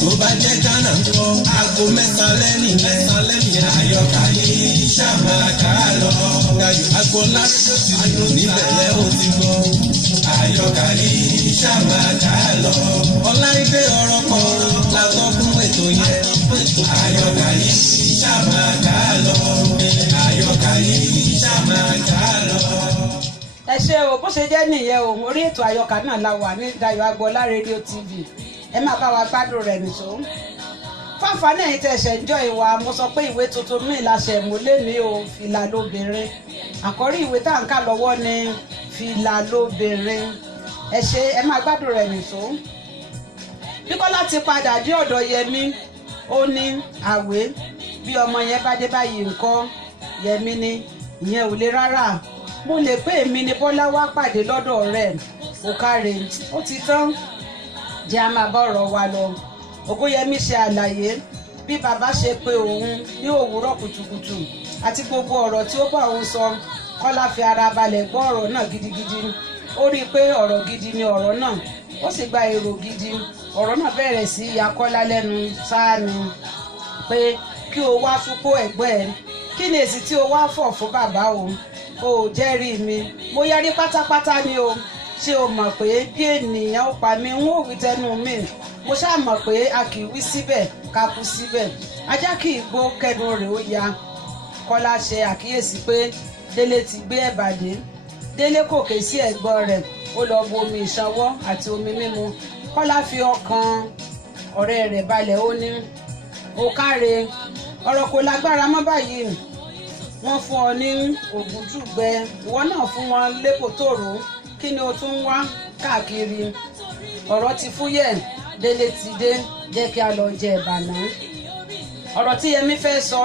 Tó bá jẹ́ Ghana ńkọ́ aago 3 lẹ́yìn àyọkà yìí ṣá máa kà á lọ. Gayọ̀ Agbọ́lá rédíò ti dùn níbẹ̀ lẹ́ ó ti gbọ́. Àyọkà yìí ṣá máa kà á lọ. Ọláìdé ọ̀rọ̀ kan la gbọ́ fún ètò yẹn. Àyọkà yìí ṣá máa kà á lọ. Àyọkà yìí ṣá máa kà á lọ. Ẹ ṣé o bó ṣe jẹ́ nìyẹn o orí ètò àyọkà náà la wà ní Dayọ̀ Agbọ́lá rédíò TV. Ẹ máa bá wa gbádùn rẹ̀ nìṣó. Fáfáná ẹ̀yin tẹ́ ṣe enjoy ìwà mo sọ pé ìwé tuntun mi láṣẹ mo lé ní o Fìlà lóbìnrin. Àkọ́rí ìwé tá à ń kà lọ́wọ́ ni Fìlà lóbìnrin. Ẹ ṣé ẹ máa gbádùn rẹ̀ nìṣó. Bí Kọ́lá ti padà dé ọ̀dọ̀ Yẹmí ó ní àwé bí ọmọ yẹn bá dé báyìí ńkọ́. Yẹmí ní ìyẹn ò le rárá mo lè pé èmi ni Bọ́lá wá pàdé lọ́dọ̀ rẹ̀ ó káre ó ti tán jẹ́ a máa bá ọ̀rọ̀ wa lọ. Ògúnyẹmí ṣe àlàyé bí bàbá ṣe pé òun ní òwúrọ̀ kùtùkùtù àti gbogbo ọ̀rọ̀ tí ó bá òun sọ. Kọ́lá fi ara balẹ̀ gbọ́ ọ̀rọ̀ náà gidigidi. Ó rí i pé ọ̀rọ̀ gidi ni ọ̀rọ̀ náà ó sì gba èrò gidi. Ọ̀rọ̀ náà bẹ̀rẹ̀ sí ya Kọ́lá lẹ́nu sáà ni. pé kí o wá súpó ẹ̀gbọ́n ẹ̀ kí ni èsì tí o wá fọ̀ fún bàbá o ò jẹ́rìí mi mo yarí pátápátá ni o ṣé o mọ̀ pé bí ènìyàn ó pa mí ń ó wí tẹnu mi mo ṣáà mọ̀ pé a kì í wí síbẹ̀ ká kú síbẹ̀ ajá kì í gbó kẹ́dùn rẹ̀ ó ya. Kọ́lá ṣe àkíyèsí pé Délé ti gbé ẹ̀bà dé. Délé kò ké sí ẹ̀gbọ́n rẹ̀ ó lọ bu omi ìṣanwọ́ àti omi mímu. Kọ́lá fi ọkàn ọ̀rẹ́ rẹ̀ balẹ̀ ó ní ó káre ọ̀rọ̀ kò lágbára mọ́ báyìí wọ́n fún ọ ní ògùn jùgbẹ ìwọ náà fún wọn lépò tòrò kí ni o tún wá káàkiri ọ̀rọ̀ ti fúyẹ́ Délé ti dé jẹ́ kí a lọ jẹ ẹ̀bà náà. Ọ̀rọ̀ tí Yẹmí fẹ́ sọ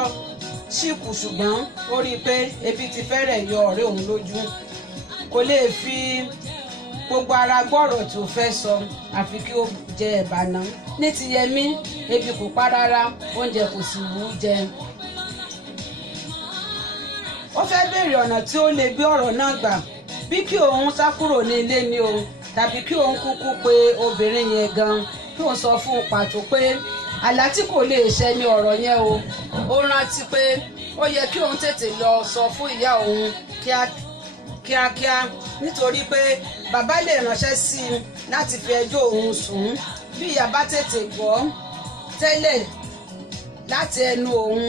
ṣì kù ṣùgbọ́n ó rí i pé ebi ti fẹ́rẹ̀ yọ ọ̀rẹ́ òun lójú kò lè fi gbogbo ara gbọ́rọ̀ tí ó fẹ́ sọ àfi kí ó jẹ ẹ̀bà náà. Ní ti Yẹmí ebi kò pa rárá oúnjẹ kò sì wù ú jẹ. Ó fẹ́ béèrè ọ̀nà tí ó lè gbé ọ̀rọ̀ náà gbà bí kí òun sá kúrò ní ilé ni o tàbí kí òun kúkú pé obìnrin yẹn gan kí òun sọ fún un pàtó pé àlá tí kò lè ṣẹ ní ọ̀rọ̀ yẹn o. Ó rántí pé ó yẹ kí òun tètè lọ sọ fún ìyá òun kíákíá nítorí pé bàbá lè ránṣẹ́ sí i láti fi ẹjọ́ òun sùn bí ìyá bá tètè gbọ́ tẹ́lẹ̀ láti ẹnu òun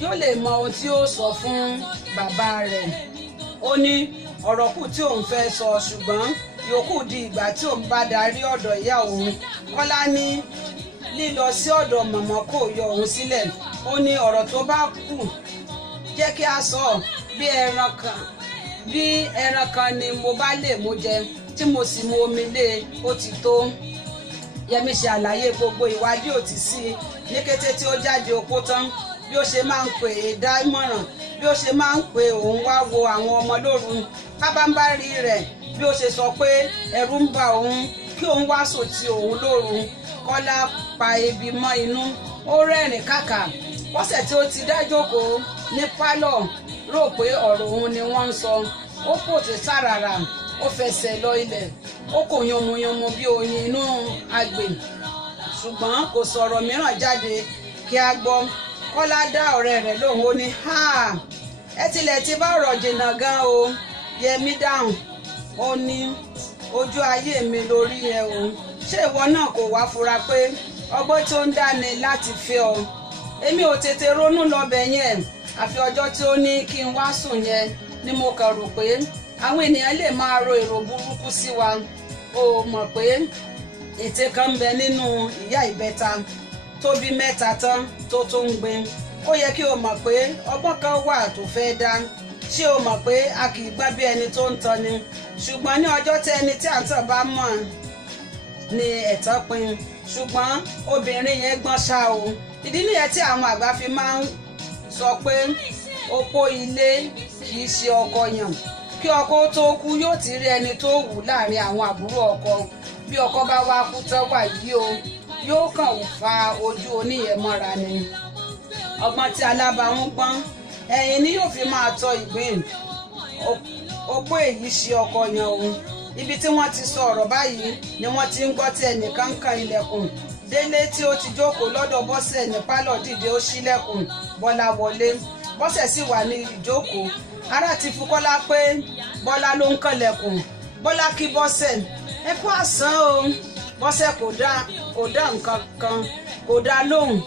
yóò lè mọ ohun tí ó sọ fún bàbá rẹ̀. Ó ní ọ̀rọ̀ kù tí òun fẹ́ sọ ṣùgbọ́n yòókù di ìgbà tí òun bá darí ọ̀dọ̀ ìyá òun. Kọ́lá ní lílọ sí ọ̀dọ̀ mọ̀mọ́ kò yọ òun sílẹ̀. Ó ní ọ̀rọ̀ tó bá kù jẹ́ kí a sọ bí ẹran kan ni mo bá lè mú jẹ tí mo sì mu omi lé ó ti tó. Yẹmí ṣe àlàyé gbogbo ìwádìí òtí sí i ní kété tí ó jáde opó tán bí ó ṣe máa ń pè é dá ìmọ̀ràn bí ó ṣe máa ń pè òun wá wo àwọn ọmọ lóru kábàmbárí rẹ̀ bí ó ṣe sọ pé ẹ̀rù ń bà òun kí òun wá sòtì òun lóru. Kọ́lá pa ebi mọ́ inú ó rẹ́rìn kàkà bọ́sẹ̀ tí ó ti dá jókòó ní pálọ̀ rò pé ọ̀rọ̀ òun ni wọ́n ń sọ. Ó pòtè sáràrà ó fẹsẹ̀ lọ ilẹ̀ ó kò yanmuyanmu bí oyin inú agbè ṣùgbọ́n kò sọ̀rọ̀ mìíràn jáde kí a gbọ́. Kọ́lá dá ọ̀rẹ́ rẹ̀ lóhùn ó ní ẹ tilẹ̀ ti bá ọ̀rọ̀ jìnnà gan o. Yẹmí dáhùn ó ní ojú ayé mi lórí ẹ o ṣé ìwọ náà kò wá fura pé ọgbọ́n tí ó ń dáni láti fẹ́ ọ. Èmi ò tètè ronú lọ́bẹ̀ yẹn àfi ọjọ́ tí ó ní kí n wá sùn yẹn ni mo kàn rò pé àwọn ènìyàn lè máa ro èrò burúkú sí wa. O mọ̀ pé ète kan ń bẹ nínú ìyá ìbẹta tó bí mẹ́ta tán tó ń gbin. Ó yẹ kí o mọ̀ pé ọgbọ́n kan wà tó fẹ́ dá. Ṣé o mọ̀ pé a kì í gbọ́n bí ẹni tó ń tan ni ṣùgbọ́n ní ọjọ́ tí ẹni tí à ń tàn bá mọ̀ ni ẹ̀tàn pin. Ṣùgbọ́n obìnrin yẹn gbọ́n ṣá o. Ìdí nìyẹn tí àwọn àgbà fi máa ń sọ pé opó ilé kì í ṣe ọkọ yàn kí ọkọ tó kú yóò ti rí ẹni tó wù láàrin àwọn àbúrò ọkọ. Bí ọkọ bá wá kú tán wà yìí o yóò kàn fa ojú oníyẹn mọ́ra ni. Ọgbọ́n tí alábàáhùn gbọ́n ẹ̀yìn ni yóò fi máa tọ́ ìgbín. Opó èyí ṣe ọkọ yàn o. Ibi tí wọ́n ti sọ ọ̀rọ̀ báyìí ni wọ́n ti ń gbọ́ tí ẹnìkan ń kan ilẹ̀kùn. Délé tí ó ti jókòó lọ́dọ̀ Bọ́sẹ̀ ní pálọ̀ dìde ó ṣílẹ̀kùn. Bọ́lá wọlé. Bọ́sẹ̀ sì wà ní ìjókòó. Ara ti fún Kọ́lá pé Bọ́lá ló ń kànlẹ̀kùn. Bọ́lá kí Bọ́sẹ̀ ẹ kú àsán o. Bọ́sẹ̀ kò dá nǹkan kan kò dá lóhùn.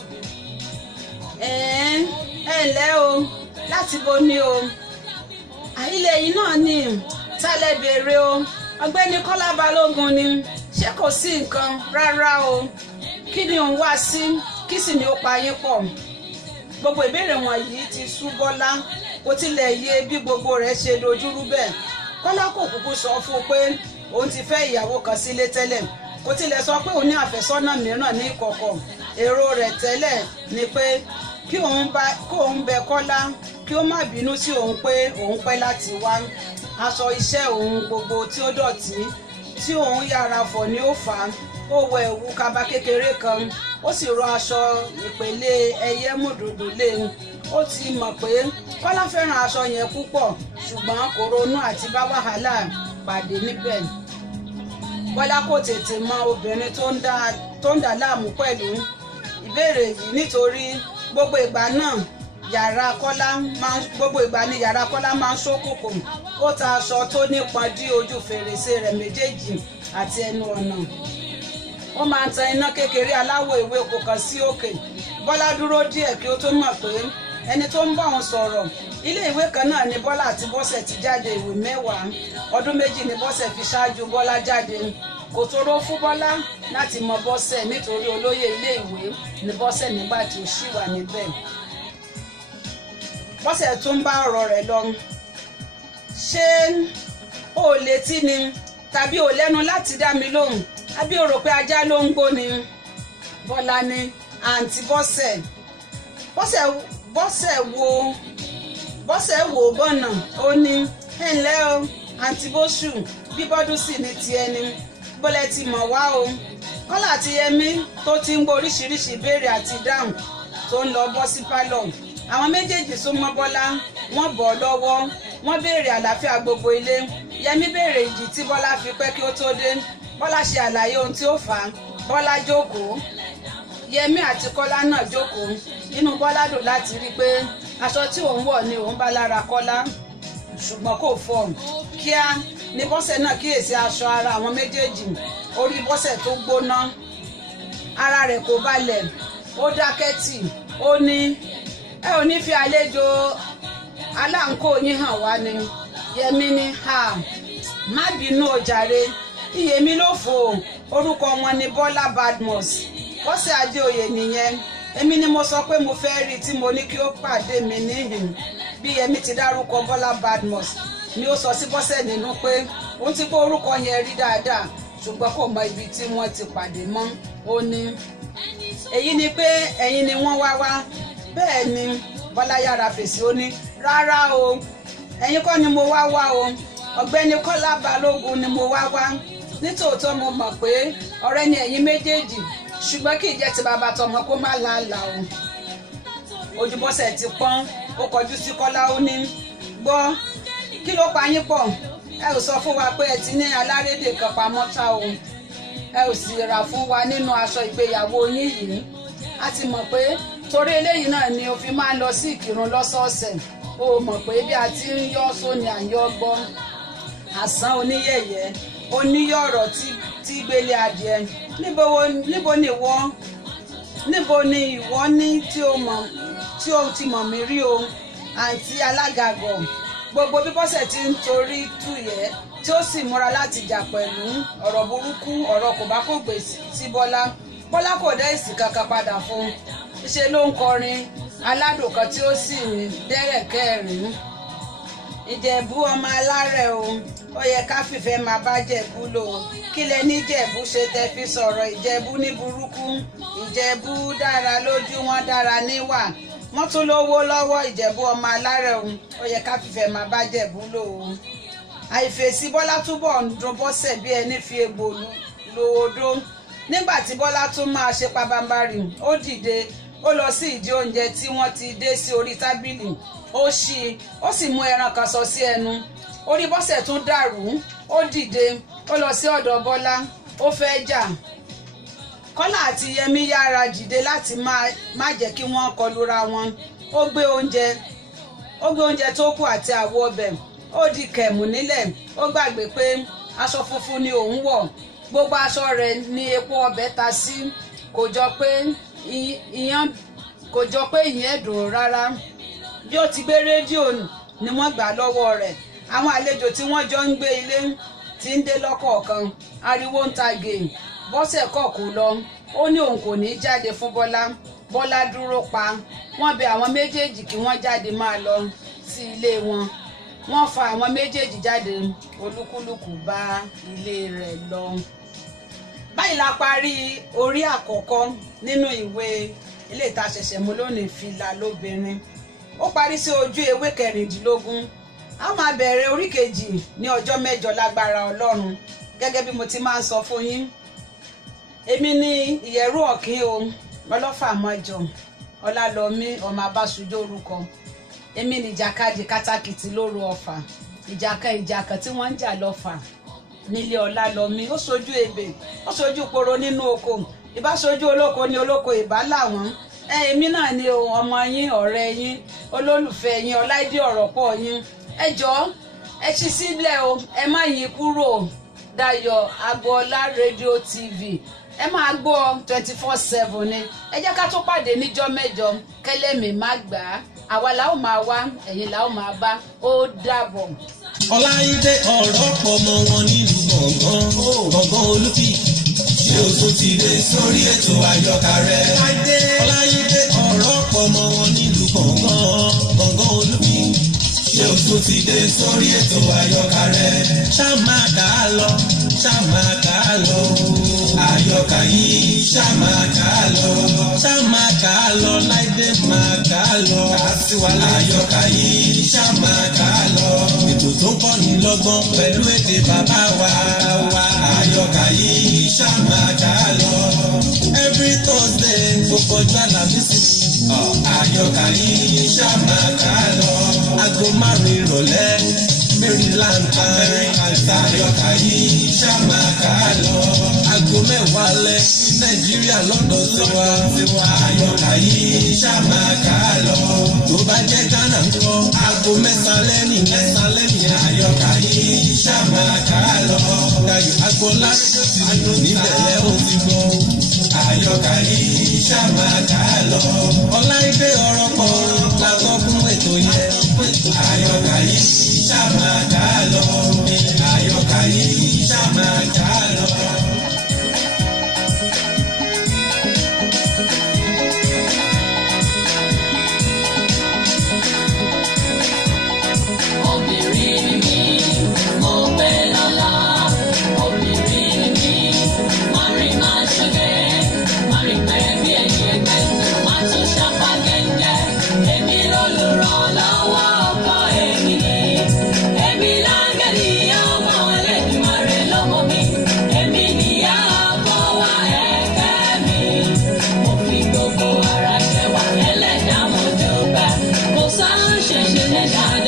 ẹ ǹlẹ́ o láti bo ni o. Ilé yìí náà ni tálẹ̀ béèrè o. Ọ̀gbẹ́ni Kọ́lá Balógun ni ṣé kò sí nǹkan rárá o. Kí ni òun wá sí kí sì ni ó pa yín pọ̀. Gbogbo ìbéèrè wọ̀nyí ti sú Bọ́lá kò tilẹ̀ yé bí gbogbo rẹ̀ ṣe dojúrú bẹ́ẹ̀. Kọ́lá kò kúkú sọ fún un pé òun ti fẹ́ ìyàwó kan sílé tẹ́lẹ̀ kò tilẹ̀ sọ pé òun ní àfẹ́sọ́nà mìíràn ní ìkọ̀kọ̀. Èrò rẹ̀ tẹ́lẹ̀ ni pé kí òun bẹ Kọ́lá kí ó má bínú sí òun pé òun pẹ́ láti wá. Aṣọ iṣẹ́ òun gbogbo tí ó dọ̀tí tí òun yára fọ̀ ni ó fà á. Ó wọ ẹ̀wù kaba kékeré kan ó sì rọ aṣọ ìpele ẹyẹ mùdùdù lé e. Ó ti mọ̀ pé Kọ́lá fẹ́ràn aṣọ yẹn púpọ̀ ṣùgbọ́n kò ronú àti bá wàhálà pàdé níbẹ̀. Bọ́lá kò tètè mọ obìnrin tó ń dà láàmú pẹ̀lú ìbéèrè yìí nítorí gbogbo ìgbà náà gbogbo ìgbà ni yàrá Kọ́lá máa ń ṣókùnkùn. Ó ta aṣọ tó nípọn dí ojú fèrèsé rẹ̀ méjèèjì àti ẹnu ọ̀nà. Ó máa ń tan iná kékeré aláwọ̀ ewé kò kàn sí òkè. Bọ́lá dúró díẹ̀ kí ó tó mọ̀ pé ẹni tó ń bá òun sọ̀rọ̀. Ilé ìwé kan náà ni Bọ́lá àti Bọ́sẹ̀ ti jáde ìwé 10. Ọdún méjì ni Bọ́sẹ̀ fi ṣáájú Bọ́lá jáde. Kò tóró fún Bọ́lá láti mọ Bọ́sẹ̀ nítorí olóyè ilé ìwé ni Bọ́sẹ̀ nígbà tí ó ṣì wà níbẹ̀. Bọ́sẹ̀ tún bá ọ̀rọ̀ rẹ̀ lọ. Ṣé o létí ni tàbí o lẹ́nu láti dá mi lóhùn àbí o rò pé ajá ló ń gbó ni? Bọ́lá ní àǹtí Bọ́sẹ̀. Bọ́sẹ̀ wò bọ̀nà ó ní ẹ ǹlẹ́ o àǹtí Bóṣù bí bọ́dún sì ní ti ẹni bọ́lẹ̀ ti mọ̀ wá o. Kọ́lá àti Yẹmí tó ti ń gbọ́ oríṣiríṣi ìbéèrè àti ìdáhùn tó ń lọ bọ́ sí pálọ̀. Àwọn méjèèjì súnmọ́ Bọ́lá wọ́n bọ̀ ọ́ lọ́wọ́ wọ́n béèrè àlàáfíà gbogbo ilé. Yẹmí béèrè ìdí tí Bọ́lá fi pẹ́ kí ó tó dé. Bọ́lá ṣe àlàyé ohun tí ó fà á. Bọ́lá jókòó. Yẹmí àti Kọ́lá náà jókòó. Inú Bọ́lá dùn láti rí pé aṣọ tí òun wọ̀ ni òun bá lára Kọ́lá ṣùgbọ́n kò fọ̀. Kíá ni Bọ́sẹ̀ náà kíyèsí aṣọ ara àwọn méjèèjì. Orí Bọ́sẹ̀ tó gbóná, ara rẹ̀ kò balẹ̀, ó dákẹ́ tì. Ó ní ẹ ò ní fi àlejò aláǹkó yín hàn wá ni. Yẹmí ní má bínú o jàre, iyèmí ló fò ó. Orúkọ wọn ni Bọ́lá Badmus. Bọ́sẹ̀ Adéoyè nìyẹn. Èmi ni mo sọ pé mo fẹ́ rí tí mo ní kí ó pàdé mi níhìn. Bí Yẹmí ti dárúkọ Bọ́lá Badmus ni ó sọ sí Bọ́sẹ̀ nínú pé òun ti kó orúkọ yẹn rí dáadáa ṣùgbọ́n kò mọ ibi tí wọ́n ti pàdé mọ́. Ó ní èyí ni pé ẹ̀yin ni wọ́n wá wá. Bẹ́ẹ̀ ni Bọ́lá yára fèsì. Ó ní rárá o, ẹ̀yin kọ́ ni mo wá wá o, ọ̀gbẹ́ni Kọ́lá Balógun ni mo wá wá. Nítòótọ́ mo mọ̀ pé ọ̀rẹ́ ni ẹ̀yin méjèèjì ṣùgbọ́n kì í jẹ́ ti bàbá tọmọ kó má làálàá o. Ojú Bọ́sẹ̀ ti pọ́n. Ó kọjú sí Kọ́lá. Ó ní gbọ́ kí ló pa yín pọ̀? Ẹ ò sọ fún wa pé ẹ ti ní alárédè kan pamọ́ ṣá o. Ẹ ò sì rà fún wa nínú aṣọ ìgbéyàwó yín yìí. A ti mọ̀ pé torí eléyìí náà ni o fi máa ń lọ sí ìkírun lọ́sọ̀ọ̀sẹ̀. O mọ̀ pé bí a ti ń yọ́ sóni à ń yọ́ gbọ́. Àsán oníyẹ̀yẹ́ oníyọ̀rọ̀ tí gbélé adìẹ. Níbo ni ìwọ ní tí o ti mọ̀ mí rí o àǹtí alágàgọ̀. Gbogbo bí Bọ́sẹ̀ ti ń torí túyẹ́ tí ó sì múra láti jà pẹ̀lú ọ̀rọ̀ burúkú ọ̀rọ̀ kò bá kò gbé sí Bọ́lá. Bọ́lá kò dá èsì kankan padà fún un. Ṣe ló ń kọrin aládùn kan tí ó sì ń dẹ́rẹ̀kẹ́rin. Ìjẹ̀bú ọmọ alárẹ̀ o, ó yẹ ká fìfẹ́ máa bá Jẹ̀bú lò. Kí lẹ ní Jẹ̀bú ṣe tẹ́ fi sọ̀rọ̀ Ìjẹ̀bú ní burúkú? Ìjẹ̀bú dára lójú, wọn dára níwà, wọ́n tún lówó lọ́wọ́. Ìjẹ̀bú ọmọ alárẹ̀ o, ó yẹ ká fìfẹ́ máa bá Jẹ̀bú lò o. Àìfèsì Bọ́lá túbọ̀ ń dùn Bọ́sẹ̀ bí ẹni fi egbò lo odó. Nígbà tí Bọ́lá tún máa ṣe pabambarì, ó dìde. Ó lọ sí ìdí oúnjẹ tí wọ́n ti dé sí orí tábìlì. Ó ṣí i, ó sì mú ẹran kan sọ sí ẹnu. Orí Bọ́sẹ̀ tún dàrú. Ó dìde. Ó lọ sí ọ̀dọ̀ Bọ́lá. Ó fẹ́ jà. Kọ́lá àti Yẹmí yára dìde láti má jẹ́ kí wọ́n kọlura wọn. Ó gbé oúnjẹ tó kù àti àwo ọbẹ̀. Ó di kẹ̀mù nílẹ̀. Ó gbàgbé pé aṣọ funfun ni òun wọ̀. Gbogbo aṣọ rẹ̀ ni epo ọbẹ̀ ta sí. Kò jọ pé ìyẹn dùn rárá. Bí ó ti gbé rédíò ni wọ́n gbà lọ́wọ́ rẹ̀. Àwọn àlejò tí wọ́n jọ ń gbé ilé ti ń dé lọ́kọ̀ọ̀kan. Ariwo ń ta gèè. Bọ́sẹ̀ kọ̀ kó lọ. Ó ní òun kò ní jáde fún Bọ́lá. Bọ́lá dúró pa. Wọ́n bẹ̀ àwọn méjèèjì kí wọ́n jáde máa lọ sí ilé wọn. Wọ́n fa àwọn méjèèjì jáde. Olúkúlùkù bá ilé rẹ̀ lọ. Báyìí la parí orí àkọ́kọ́ nínú ìwé ilé ìta ṣẹ̀ṣẹ̀ mú lónìí Fìlà lóbìnrin. Ó parí sí ojú ewé 16. A máa bẹ̀rẹ̀ orí kejì ní ọjọ́ mẹ́jọ lágbára Ọlọ́run. Gẹ́gẹ́ bí mo ti máa ń sọ fún yín, èmi ni ìyẹ̀rú ọ̀kín o, ọlọ́fà mọ́jọ, Ọlálọ́mí ọmọ Abásùjọ́ orúkọ. Èmi ni ìjàkadì kátàkìtì lóru Ọ̀fà. Ìjàkan tí wọ́n ń jà lọ́fà nílé Ọlálọ́mí. Ó sojú ebè, ó sojú poro nínú oko. Ìbá sojú olóko ni olóko ìbá làwọn. èmi náà ni o ọmọ yín ọ̀rẹ́ yín olólùfẹ́ yín Ọláìdé Ọ̀rọ̀pọ̀ yín ẹ jọ̀ọ́ ẹ ṣí sílẹ̀ o ẹ má yí kúrò Dayọ̀ Agboola rédíò TV ẹ máa gbọ́ 24/7 ni ẹ jẹ́ ká tó pàdé níjọ́ mẹ́jọ kẹlẹ́mì má gbà á àwa la ó máa wá ẹ̀yin la ó máa bá ó dàbọ̀. Ọláìdé Ọ̀rọ̀pọ̀ mọ wọn nílùú gbọ̀ngàn Olúfì ṣé o tún ti dé sórí ètò àyọkà rẹ. Ọláìdé Ọ̀rọ̀pọ̀ mọ wọn nílùú gbọ̀ngàn Olúfì ṣé o tún ti dé sórí ètò àyọkà rẹ. ṣá máa kà á lọ ṣá máa kà á lọ àyọkà yìí ṣá máa kà á lọ ṣá máa kà á lọ Láìdé máa kà á lọ àyọkà yìí ṣá máa kà á lọ. ètò tó ń kọ́ ni lọ́gbọ́n pẹ̀lú èdè bàbá wa àyọkà yìí ṣá máa kà á lọ. every Thursday gbogbo ọjọ́ Àlàmísì àyọkà yìí ṣá máa kà á lọ. aago 5 ìrọ̀lẹ́ Maryland àyọkà yìí ṣá máa kà á lọ. aago 10 alẹ́ Nàìjíríà London tiwa àyọkà yìí ṣá máa kà á lọ. tó bá jẹ́ Ghana ńkọ́ aago 9 lẹ́yìn àyọkà yìí ṣá máa kà á lọ. Dayọ̀ Agboola níbẹ̀lẹ̀ ó ti gbọ́ àyọkà yìí ṣá máa kà á lọ. Ọláìdé Ọ̀rọ̀pọ̀ látọ́kùn ètò yẹn àyọkà yìí ṣá máa kà á lọ. àyọkà yìí ṣá máa kà á lọ. Shine.